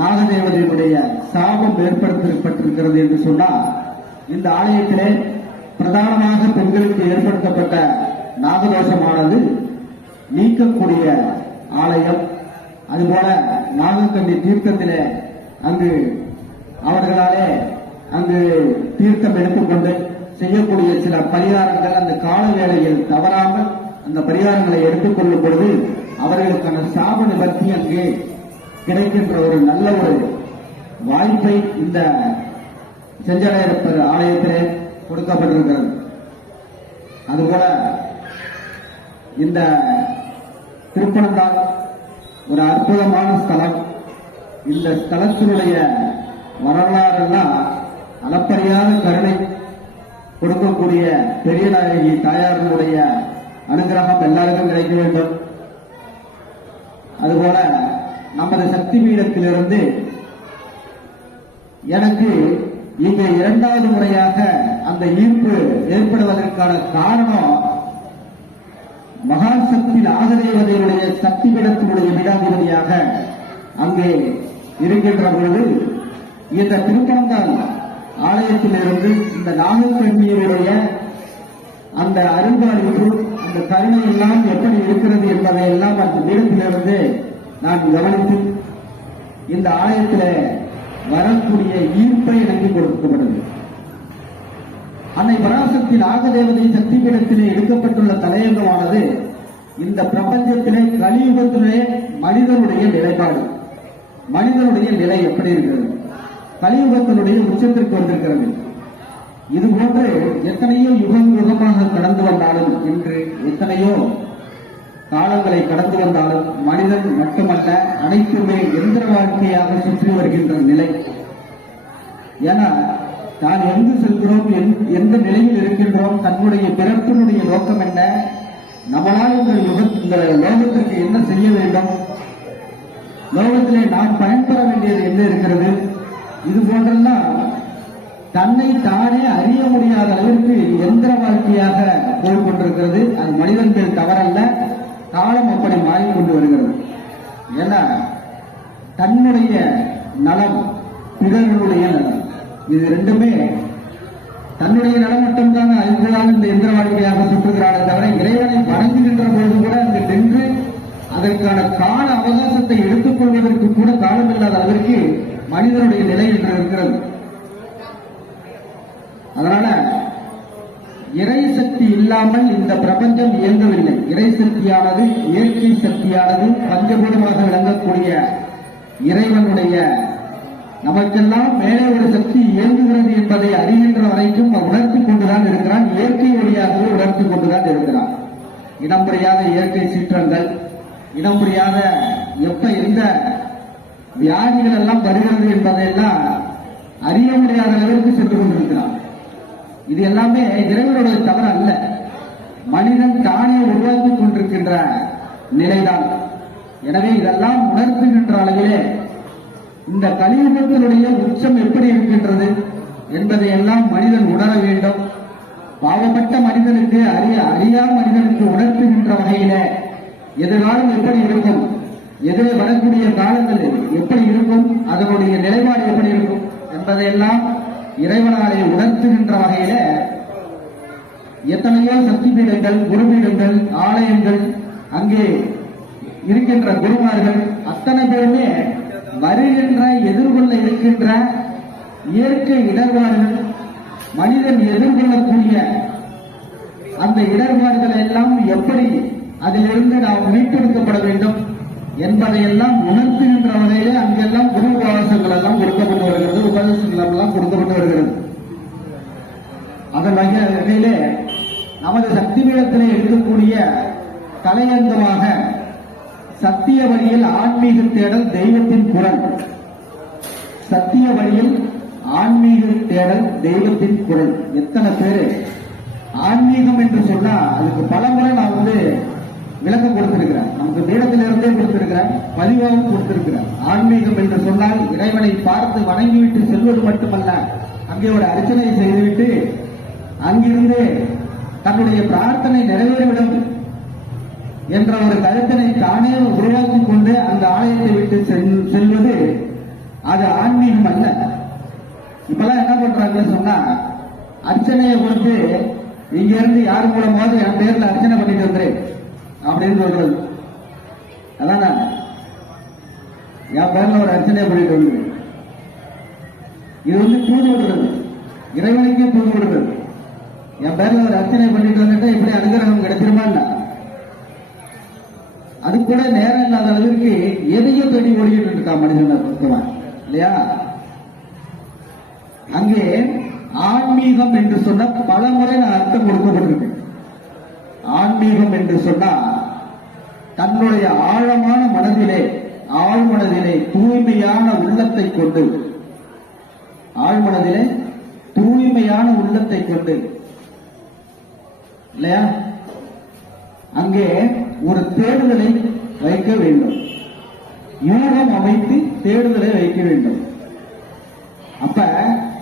நாகதேவதையுடைய சாபம் ஏற்படுத்தப்பட்டிருக்கிறது என்று சொன்னால், இந்த ஆலயத்திலே பிரதானமாக பெண்களுக்கு ஏற்படுத்தப்பட்ட நாகதோஷமானது நீக்கக்கூடிய ஆலயம். அதுபோல நாகக்கண்ணி தீர்த்தத்திலே அங்கு அவர்களாலே அங்கு தீர்த்தம் எடுத்துக்கொண்டு செய்யக்கூடிய சில பரிகாரங்கள் அந்த கால வேளையில் தவறாமல் அந்த பரிகாரங்களை எடுத்துக்கொள்ளும் பொழுது அவர்களுக்கான சாப நிவர்த்தி அங்கே கிடைக்கின்ற ஒரு நல்ல ஒரு வாய்ப்பை இந்த செஞ்சடையப்பர் ஆலயத்திலே கொடுக்கப்பட்டிருக்கிறது. அதுபோல இந்த திருப்பனந்தாள் ஒரு அற்புதமான ஸ்தலம். இந்த ஸ்தலத்தினுடைய வரலாறெல்லாம் அளப்பறியாத கருணை கொடுக்கக்கூடிய பெரிய நாயகி தாயாரினுடைய அனுகிரகம் எல்லாருக்கும் கிடைக்க வேண்டும். அதுபோல நமது சக்தி பீடத்திலிருந்து எனக்கு இங்க இரண்டாவது முறையாக அந்த ஈர்ப்பு ஏற்படுவதற்கான காரணம் மகாசக்தி நாகதேவதையுடைய சக்தி பீடத்தினுடைய பீடாதிபதியாக அங்கே இருக்கின்ற பொழுது இந்த திருப்பனந்தாள் ஆலயத்திலிருந்து இந்த நாகக்கண்ணியருடைய அந்த அருள்பாலிப்பு அந்த கருணை எல்லாம் எப்படி இருக்கிறது என்பதை எல்லாம் அந்த பீடத்திலிருந்து நான் கவனித்து இந்த ஆலயத்தில் வரக்கூடிய ஈர்ப்பை எனக்கு கொடுக்கப்பட்டது. அன்னை பராசக்தி நாகதேவதை சக்தி பீடத்திலே எடுக்கப்பட்டுள்ள தலையங்கமானது இந்த பிரபஞ்சத்திலே கலியுகத்திலே மனிதனுடைய நிலைப்பாடு, மனிதனுடைய நிலை எப்படி இருக்கிறது, கலியுகத்தினுடைய உச்சத்திற்கு வந்திருக்கிறது. இது போன்று எத்தனையோ யுகமாக கடந்து வந்தாலும் இன்று எத்தனையோ காலங்களை கடந்து வந்தாலும் மனிதன் மட்டுமல்ல அனைத்துமே எந்திர வாழ்க்கையாக சுற்றி வருகின்ற நிலை. ஏன்னா தான் எங்கு செல்கிறோம், எந்த நிலையில் இருக்கின்றோம், தன்னுடைய பிறப்பினுடைய நோக்கம் என்ன, நம்மளால் இந்த லோகத்திற்கு என்ன செய்ய வேண்டும், லோகத்திலே நாம் பயன்பெற வேண்டியது என்ன இருக்கிறது, இது போன்றெல்லாம் தன்னை தானே அறிய முடியாத அளவிற்கு எந்திர வாழ்க்கையாக போய்கொண்டிருக்கிறது. அது மனிதன்கள் தவறல்ல, காலம் அப்படி மாறிக்கொண்டு வருகிறது. ஏன்னா தன்னுடைய நலம் பிறர்களுடைய நலம் இது ரெண்டுமே தன்னுடைய நலம் மட்டும்தான் அறிந்ததால் இந்த எந்திர வாழ்க்கையாக சுற்றுகிறாரே தவிர இறைவனை வணங்குகின்ற பொழுது கூட அங்கு நின்று அதற்கான கால அவகாசத்தை எடுத்துக் கொள்வதற்கு கூட காலம் இல்லாத அளவிற்கு மனிதனுடைய நிலை என்று இருக்கிறது. அதனால இறை சக்தி இல்லாமல் இந்த பிரபஞ்சம் இயங்கவில்லை. இறை சக்தியானது இயற்கை சக்தியானது பஞ்சபூதமாக விளங்கக்கூடிய இறைவனுடைய நமக்கெல்லாம் மேலே ஒரு சக்தி இயங்குகிறது என்பதை அறிகின்ற வரைக்கும் உணர்த்திக் கொண்டுதான் இருக்கிறான். இயற்கை வழியாகவே உணர்த்திக் கொண்டுதான் இருக்கிறான். இனம் புரியாத இயற்கை சீற்றங்கள், இனம் புரியாத எப்ப எந்த வியாதிகள் எல்லாம் வருகிறது என்பதையெல்லாம் அறிய முடியாத அளவிற்கு சென்று கொண்டிருக்கிறான். இது எல்லாமே இறைவனுடைய தவறு அல்ல, மனிதன் தானே உருவாக்கி கொண்டிருக்கின்ற நிலைதான். எனவே இதெல்லாம் உணர்த்துகின்ற அளவிலே இந்த கலியுகத்தினுடைய உச்சம் எப்படி இருக்கின்றது என்பதை எல்லாம் மனிதன் உணர வேண்டும். பாவப்பட்ட மனிதனுக்கு அறியா மனிதனுக்கு உணர்த்துகின்ற வகையில எதிர்காலம் எப்படி இருக்கும், எதிரே வரக்கூடிய காலங்கள் எப்படி இருக்கும், அதனுடைய நிலைப்பாடு எப்படி இருக்கும் என்பதையெல்லாம் இறைவனாலே உணர்த்துகின்ற வகையில எத்தனையோ சக்தி பீடங்கள், குருபீடங்கள், ஆலயங்கள், அங்கே இருக்கின்ற குருமார்கள் அத்தனை பேருமே வருகின்ற எதிர்கொள்ள இருக்கின்ற இயற்கை இடர்பாடுகள், மனிதன் எதிர்கொள்ளக்கூடிய அந்த இடர்பாடுகள் எல்லாம் எப்படி அதிலிருந்து நாம் மீட்டெடுக்கப்பட வேண்டும் என்பதையெல்லாம் உணர்த்துகின்ற வகையிலே அங்கெல்லாம் குரு உபவாசங்கள் எல்லாம் கொடுக்கப்பட்டு வருகிறது, உபதேசங்கள் எல்லாம் கொடுக்கப்பட்டு வருகிறது. அதன் வகையிலே நமது சக்தி பீடத்திலே இருக்கக்கூடிய தலையங்கமாக சத்திய வழியில் ஆன்மீக தேடல் தெய்வத்தின் குரல், சத்திய வழியில் ஆன்மீக தேடல் தெய்வத்தின் குரல். எத்தனை பேரு ஆன்மீகம் என்று சொன்னா அதுக்கு பல முறை நான் விளக்கம் கொடுத்திருக்கிறேன், நமக்கு பீடத்திலிருந்தே கொடுத்திருக்கிறேன், பதிவாகவும் கொடுத்திருக்கிறேன். ஆன்மீகம் என்று சொன்னால் இறைவனை பார்த்து வணங்கிவிட்டு செல்வது மட்டுமல்ல, அங்கே ஒரு அர்ச்சனை செய்துவிட்டு அங்கிருந்து தன்னுடைய பிரார்த்தனை நிறைவேறிவிடும் என்ற ஒரு கருத்தினை தானே உருவாக்கிக் கொண்டு அந்த ஆலயத்தை விட்டு செல்வது அது ஆன்மீகம் அல்ல. இப்பெல்லாம் என்ன பண்றாங்கன்னு சொன்னா அர்ச்சனையை கொடுத்து இங்க இருந்து யாரு மூலமாவது என் பேர்ல அர்ச்சனை பண்ணிட்டு வந்துரு அப்படின்னு சொல்றது. அதான என் பேர்ல ஒரு அர்ச்சனை பண்ணிட்டு வந்து இது தூது விடுறது, இறைவனுக்கே தூது விடுறது. என் பேர்ல ஒரு அர்ச்சனை பண்ணிட்டு வந்துட்டா இப்படி அனுகிரகம் கிடைச்சிருமா இல்ல? அது கூட நேரம் இல்லாத அளவிற்கு எதையும் தேடி ஓடிக்கிட்டு இருக்கா மனிதன் இல்லையா? அங்கே ஆன்மீகம் என்று சொன்ன பல முறை நான் அர்த்தம் கொடுக்கப்பட்டிருக்கு. ஆன்மீகம் என்று சொன்னா தன்னுடைய ஆழமான மனதிலே ஆழ்மனதிலே தூய்மையான உள்ளத்தை கொண்டு, ஆழ்மனதிலே தூய்மையான உள்ளத்தை கொண்டு, இல்லையா, அங்கே ஒரு தேடுதலை வைக்க வேண்டும். யூகம் அமைத்து தேடுதலை வைக்க வேண்டும். அப்ப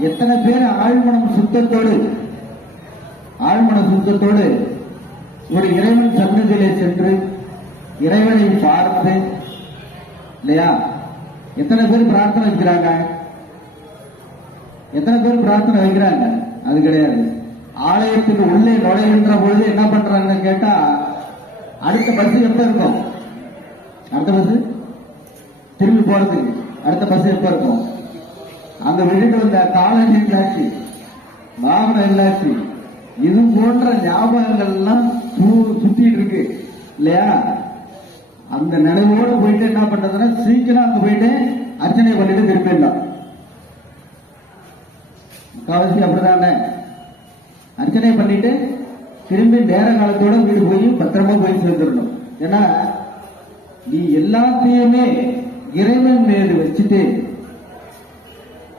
எத்தனை பேர் ஆழ்மனம் சுத்தத்தோடு ஒரு இறைவன் சன்னதியிலே சென்று இறைவனை பார்த்து, இல்லையா, எத்தனை பேர் பிரார்த்தனை வைக்கிறாங்க? எத்தனை பேர் பிரார்த்தனை வைக்கிறாங்க? அது கிடையாது. ஆலயத்துக்கு உள்ளே நுழைகின்ற பொழுது என்ன பண்றாங்கன்னு கேட்டா, அடுத்த பஸ் எப்ப இருக்கும்? அடுத்த பஸ் திரும்பி போறதுக்கு அடுத்த பஸ் எப்ப இருக்கும்? அங்க விட்டுட்டு வந்த காலனி இல்லாச்சு, வாகனம் இல்லாச்சு, இது போன்ற ஞாபகங்கள் எல்லாம் சுத்திட்டு இருக்கு, இல்லையா? அந்த நினைவோடு போயிட்டு என்ன பண்றதுன்னா, சீக்கிரம் அங்க போயிட்டு அர்ச்சனை பண்ணிட்டு திரும்பிடலாம். முக்காவாசி அப்படிதானே? அர்ச்சனை பண்ணிட்டு திரும்பி நேர காலத்தோட வீடு போய் பத்திரமா போய் சேர்ந்துடணும். ஏன்னா நீ எல்லாத்தையுமே இறைவன் மீது வச்சுட்டு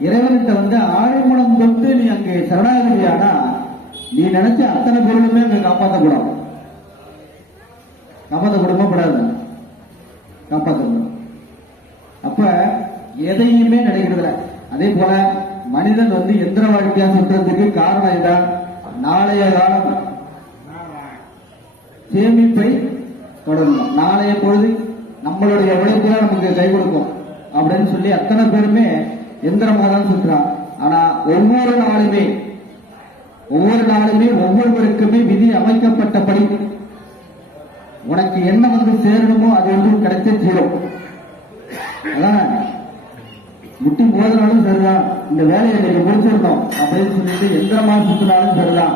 இறைவன்கிட்ட ஆழ்மனம் தொட்டு நீ அங்கே சரணாகதி ஆனா, நீ நினைச்ச அத்தனை பொருளுமே அங்க காப்பாற்றக்கூடாது. காப்பாற்றக்கூடாது, காப்பாற்றக்கூடாது. அப்ப எதையுமே நினைக்கிறதுல. அதே போல மனிதன் எந்திர வாழ்க்கையா சொல்றதுக்கு காரணம் இதான். நாளைய காலம் சேமிப்பை தொடரணும். நாளைய பொழுது நம்மளுடைய உழைப்புல நமக்கு கை கொடுக்கும் அப்படின்னு சொல்லி அத்தனை பேருமே எந்திரமா தான் சுற்றுறான். ஆனா ஒவ்வொரு நாளுமே ஒவ்வொருவருக்குமே விதி அமைக்கப்பட்டபடி உனக்கு என்ன சேரணுமோ அது கிடைச்ச தீரும். அதான் முட்டி மோதினாலும் சரிதான், இந்த வேலையை நீங்க முடிச்சிடணும் அப்படின்னு சொல்லிட்டு எந்திரமா சுற்றினாலும் சரிதான்,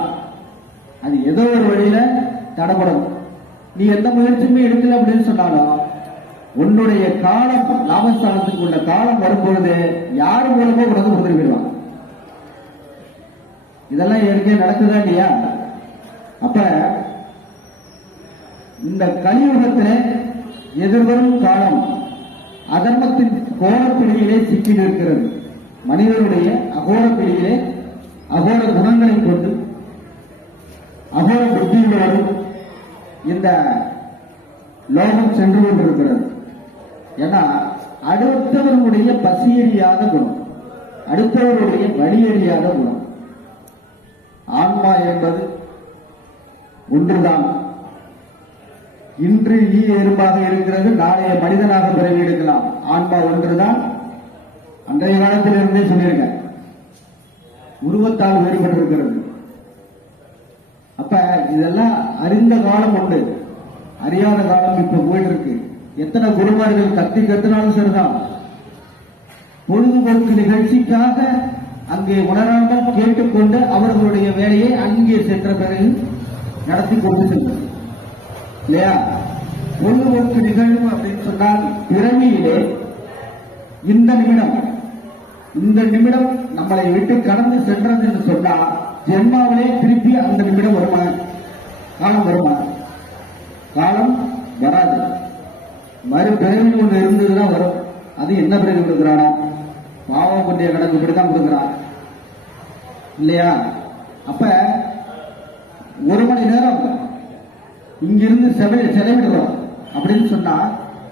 அது ஏதோ ஒரு வழியில தடப்படும். நீ எந்த முயற்சியுமே எடுக்கல அப்படின்னு சொன்னாலும் உன்னுடைய காலம், லாபஸ்தானத்துக்கு உள்ள காலம் வரும்பொழுது யாரு மூலமோ உனக்கு உதவிடுவான். இதெல்லாம் ஏற்கனவே நடக்குதா இல்லையா? அப்ப இந்த கலியுகத்திலே எதிர்வரும் காலம் அதர்மத்தின் கோரப்பிடியிலே சிக்கி நிற்கிறது. மனிதனுடைய அகோர பிடியிலே அகோர குணங்களை கொண்டு அகோர புத்திகளோடு இந்த லோகம் சென்று கொண்டிருக்கிறது. ஏன்னா அடுத்தவர்களுடைய பசியறியாத குணம், அடுத்தவருடைய வழியறியாத குணம். ஆன்மா என்பது ஒன்றுதான். இன்று ஈ எறும்பாக இருக்கிறது, நாளைய மனிதனாக பிறவி எடுக்கலாம். ஆன்மா ஒன்றுதான். அன்றைய காலத்திலிருந்தே சொல்லியிருக்கேன், உருவத்தால் வேறுபட்டிருக்கிறது. அப்ப இதெல்லாம் அறிந்த காலம் உண்டு, அறியாத காலம் இப்ப போயிட்டு இருக்கு. எத்தனை குருமார்கள் கத்தினாலும் சரிதான், பொழுதுபோக்கு நிகழ்ச்சிக்காக அங்கே உணராமல் கேட்டுக்கொண்டு அவர்களுடைய வேலையை அங்கே சென்ற பிறகு நடத்தி கொண்டு செல்வது இல்லையா? பொழுதுபோக்கு நிகழ்வு அப்படின்னு சொன்னால் பிறவியிலே இந்த நிமிடம் நம்மளை விட்டு கடந்து சென்றது என்று சொன்னால் ஜென்மாவிலே திருப்பி அந்த நிமிடம் வருமா? காலம் வருமா? காலம் வராது. மறுபிறவி ஒன்று இருந்ததுதான் வரும். அது என்ன பிறகு கொடுக்கிறானா? பாவம் கொண்டிய கணக்கு இப்படிதான் கொடுக்கிறான் இல்லையா? அப்ப ஒரு மணி நேரம் இங்கிருந்து செலவிடுறோம் அப்படின்னு சொன்னா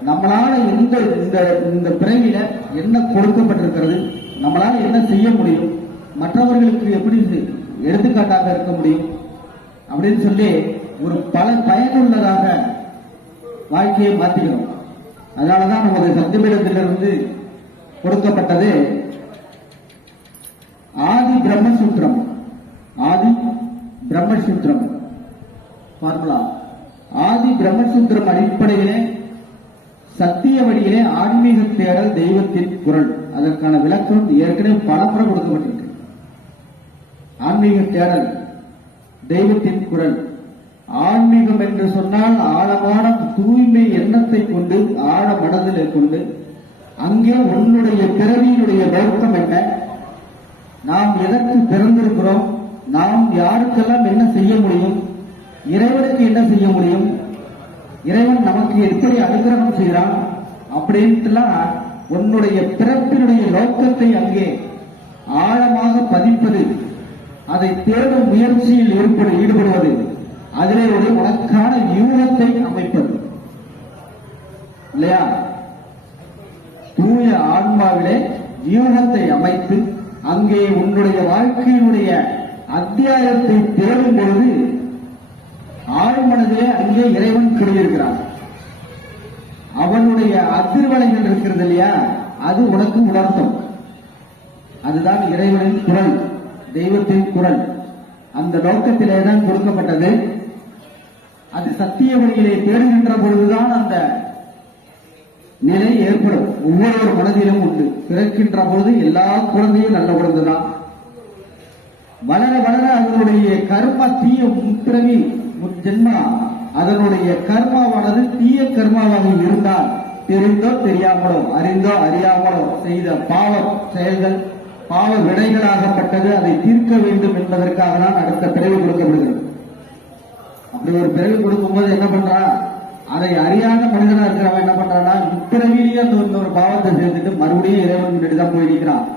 நம்மளால இந்த பிறவியில என்ன கொடுக்கப்பட்டிருக்கிறது, நம்மளால என்ன செய்ய முடியும், மற்றவர்களுக்கு எப்படி எடுத்துக்காட்டாக இருக்க முடியும் அப்படின்னு சொல்லி ஒரு பல பயனுள்ளதாக வாழ்க்கையை மாற்றிக்கிறோம். அதனாலதான் நமது சத்தியபீடத்திலிருந்து கொடுக்கப்பட்டது ஆதி பிரம்மசூத்திரம். ஆதி பிரம்மசூத்திரம் பார்முலா. ஆதி பிரம்மசூத்திரம் அடிப்படையிலே சத்திய வழியிலே ஆன்மீக தேடல் தெய்வத்தின் குரல். அதற்கான விளக்கம் ஏற்கனவே பலமுறை கொடுக்கப்பட்டிருக்கு. ஆன்மீக தேடல் தெய்வத்தின் குரல். ஆன்மீகம் என்று சொன்னால் ஆழமான தூய்மை எண்ணத்தை கொண்டு, ஆழ மனதிலே கொண்டு, அங்கே உன்னுடைய பிறவியினுடைய நோக்கம் என்ன, நாம் எதற்கு பிறந்திருக்கிறோம், நாம் யாருக்கெல்லாம் என்ன செய்ய முடியும், இறைவனுக்கு என்ன செய்ய முடியும், இறைவன் நமக்கு எப்படி அனுகிரகம் செய்கிறான், அப்படின்ட்டுலாம் உன்னுடைய பிறப்பினுடைய நோக்கத்தை அங்கே ஆழமாக பதிப்பது, அதை தேடும் முயற்சியில் ஈடுபடுவது, அதிலே ஒரு உனக்கான யூகத்தை அமைப்பது இல்லையா? தூய ஆன்மாவிலே யூகத்தை அமைத்து அங்கே உன்னுடைய வாழ்க்கையினுடைய அத்தியாயத்தை தேடும் பொழுது ஆழ்மனதிலே அங்கே இறைவன் குடியிருக்கிறான். அவனுடைய அதிர்வலைகள் இருக்கிறது இல்லையா, அது உனக்கு உணர்த்தும். அதுதான் இறைவனின் குரல், தெய்வத்தின் குரல். அந்த நோக்கத்திலே தான் கொடுக்கப்பட்டது. அது சத்திய வழியிலே தேடுகின்ற பொழுதுதான் அந்த நிலை ஏற்படும். ஒவ்வொரு மனதிலும் உண்டு. பிறக்கின்ற பொழுது எல்லா குழந்தையும் நல்ல குழந்தைதான். வளர வளர அதனுடைய கர்ம தீய முற்பிறவி முற்ஜென்மா அதனுடைய கர்மாவானது தீய கர்மாவாக இருந்தால், தெரிந்தோ தெரியாமலோ அறிந்தோ அறியாமலோ செய்த பாவ செயல்கள் பாவ வினைகளாகப்பட்டது, அதை தீர்க்க வேண்டும் என்பதற்காக தான் அடுத்த பிறவி கொடுக்கப்படுகிறது. அப்படி ஒரு பிறவி கொடுக்கும்போது என்ன பண்றான், அதை அறியாத மனிதனா இருக்கிறவன் என்ன பண்றான்னா, இப்பிறவிலேயே அந்த இன்னொரு பாவத்தை சேர்த்துட்டு மறுபடியும் இறைவன் முன்னாடி தான் போய் நிற்கிறான்.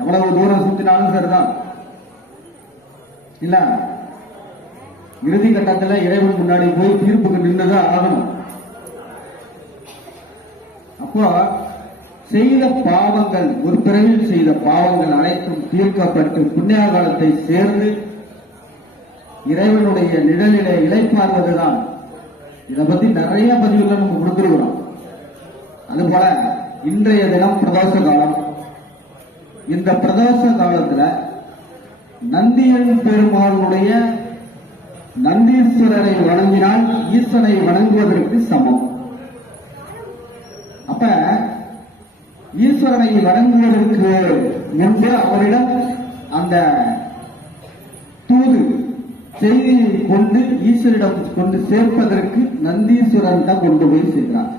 எவ்வளவு தூரம் சுத்தினாலும் சரிதான் இல்ல, இறுதி கட்டத்தில் இறைவன் முன்னாடி போய் தீர்ப்புக்கு நின்றுதான் ஆகணும். அப்போ செய்த பாவங்கள், ஒரு பிறவில் செய்த பாவங்கள் அனைத்தும் தீர்க்கப்பட்டு புண்ணிய காலத்தை சேர்ந்து இறைவனுடைய நிழலிலே இளைப்பார்வதுதான். இதை பத்தி நிறைய பதிவுகள் நம்ம கொடுத்துருக்கிறோம். அதுபோல இன்றைய தினம் பிரதோஷ காலம். இந்த பிரதோஷ காலத்துல நந்தியன் பெருமாளுடைய நந்தீஸ்வரரை வணங்கினால் ஈசனை வணங்குவதற்கு சமம். அப்ப ஈஸ்வரனை வணங்குவதற்கு முன்பு அவரிடம் அந்த தூது செய்தியை கொண்டு ஈஸ்வரிடம் கொண்டு சேர்ப்பதற்கு நந்தீஸ்வரன் தான் கொண்டு போய் சேர்க்கிறார்.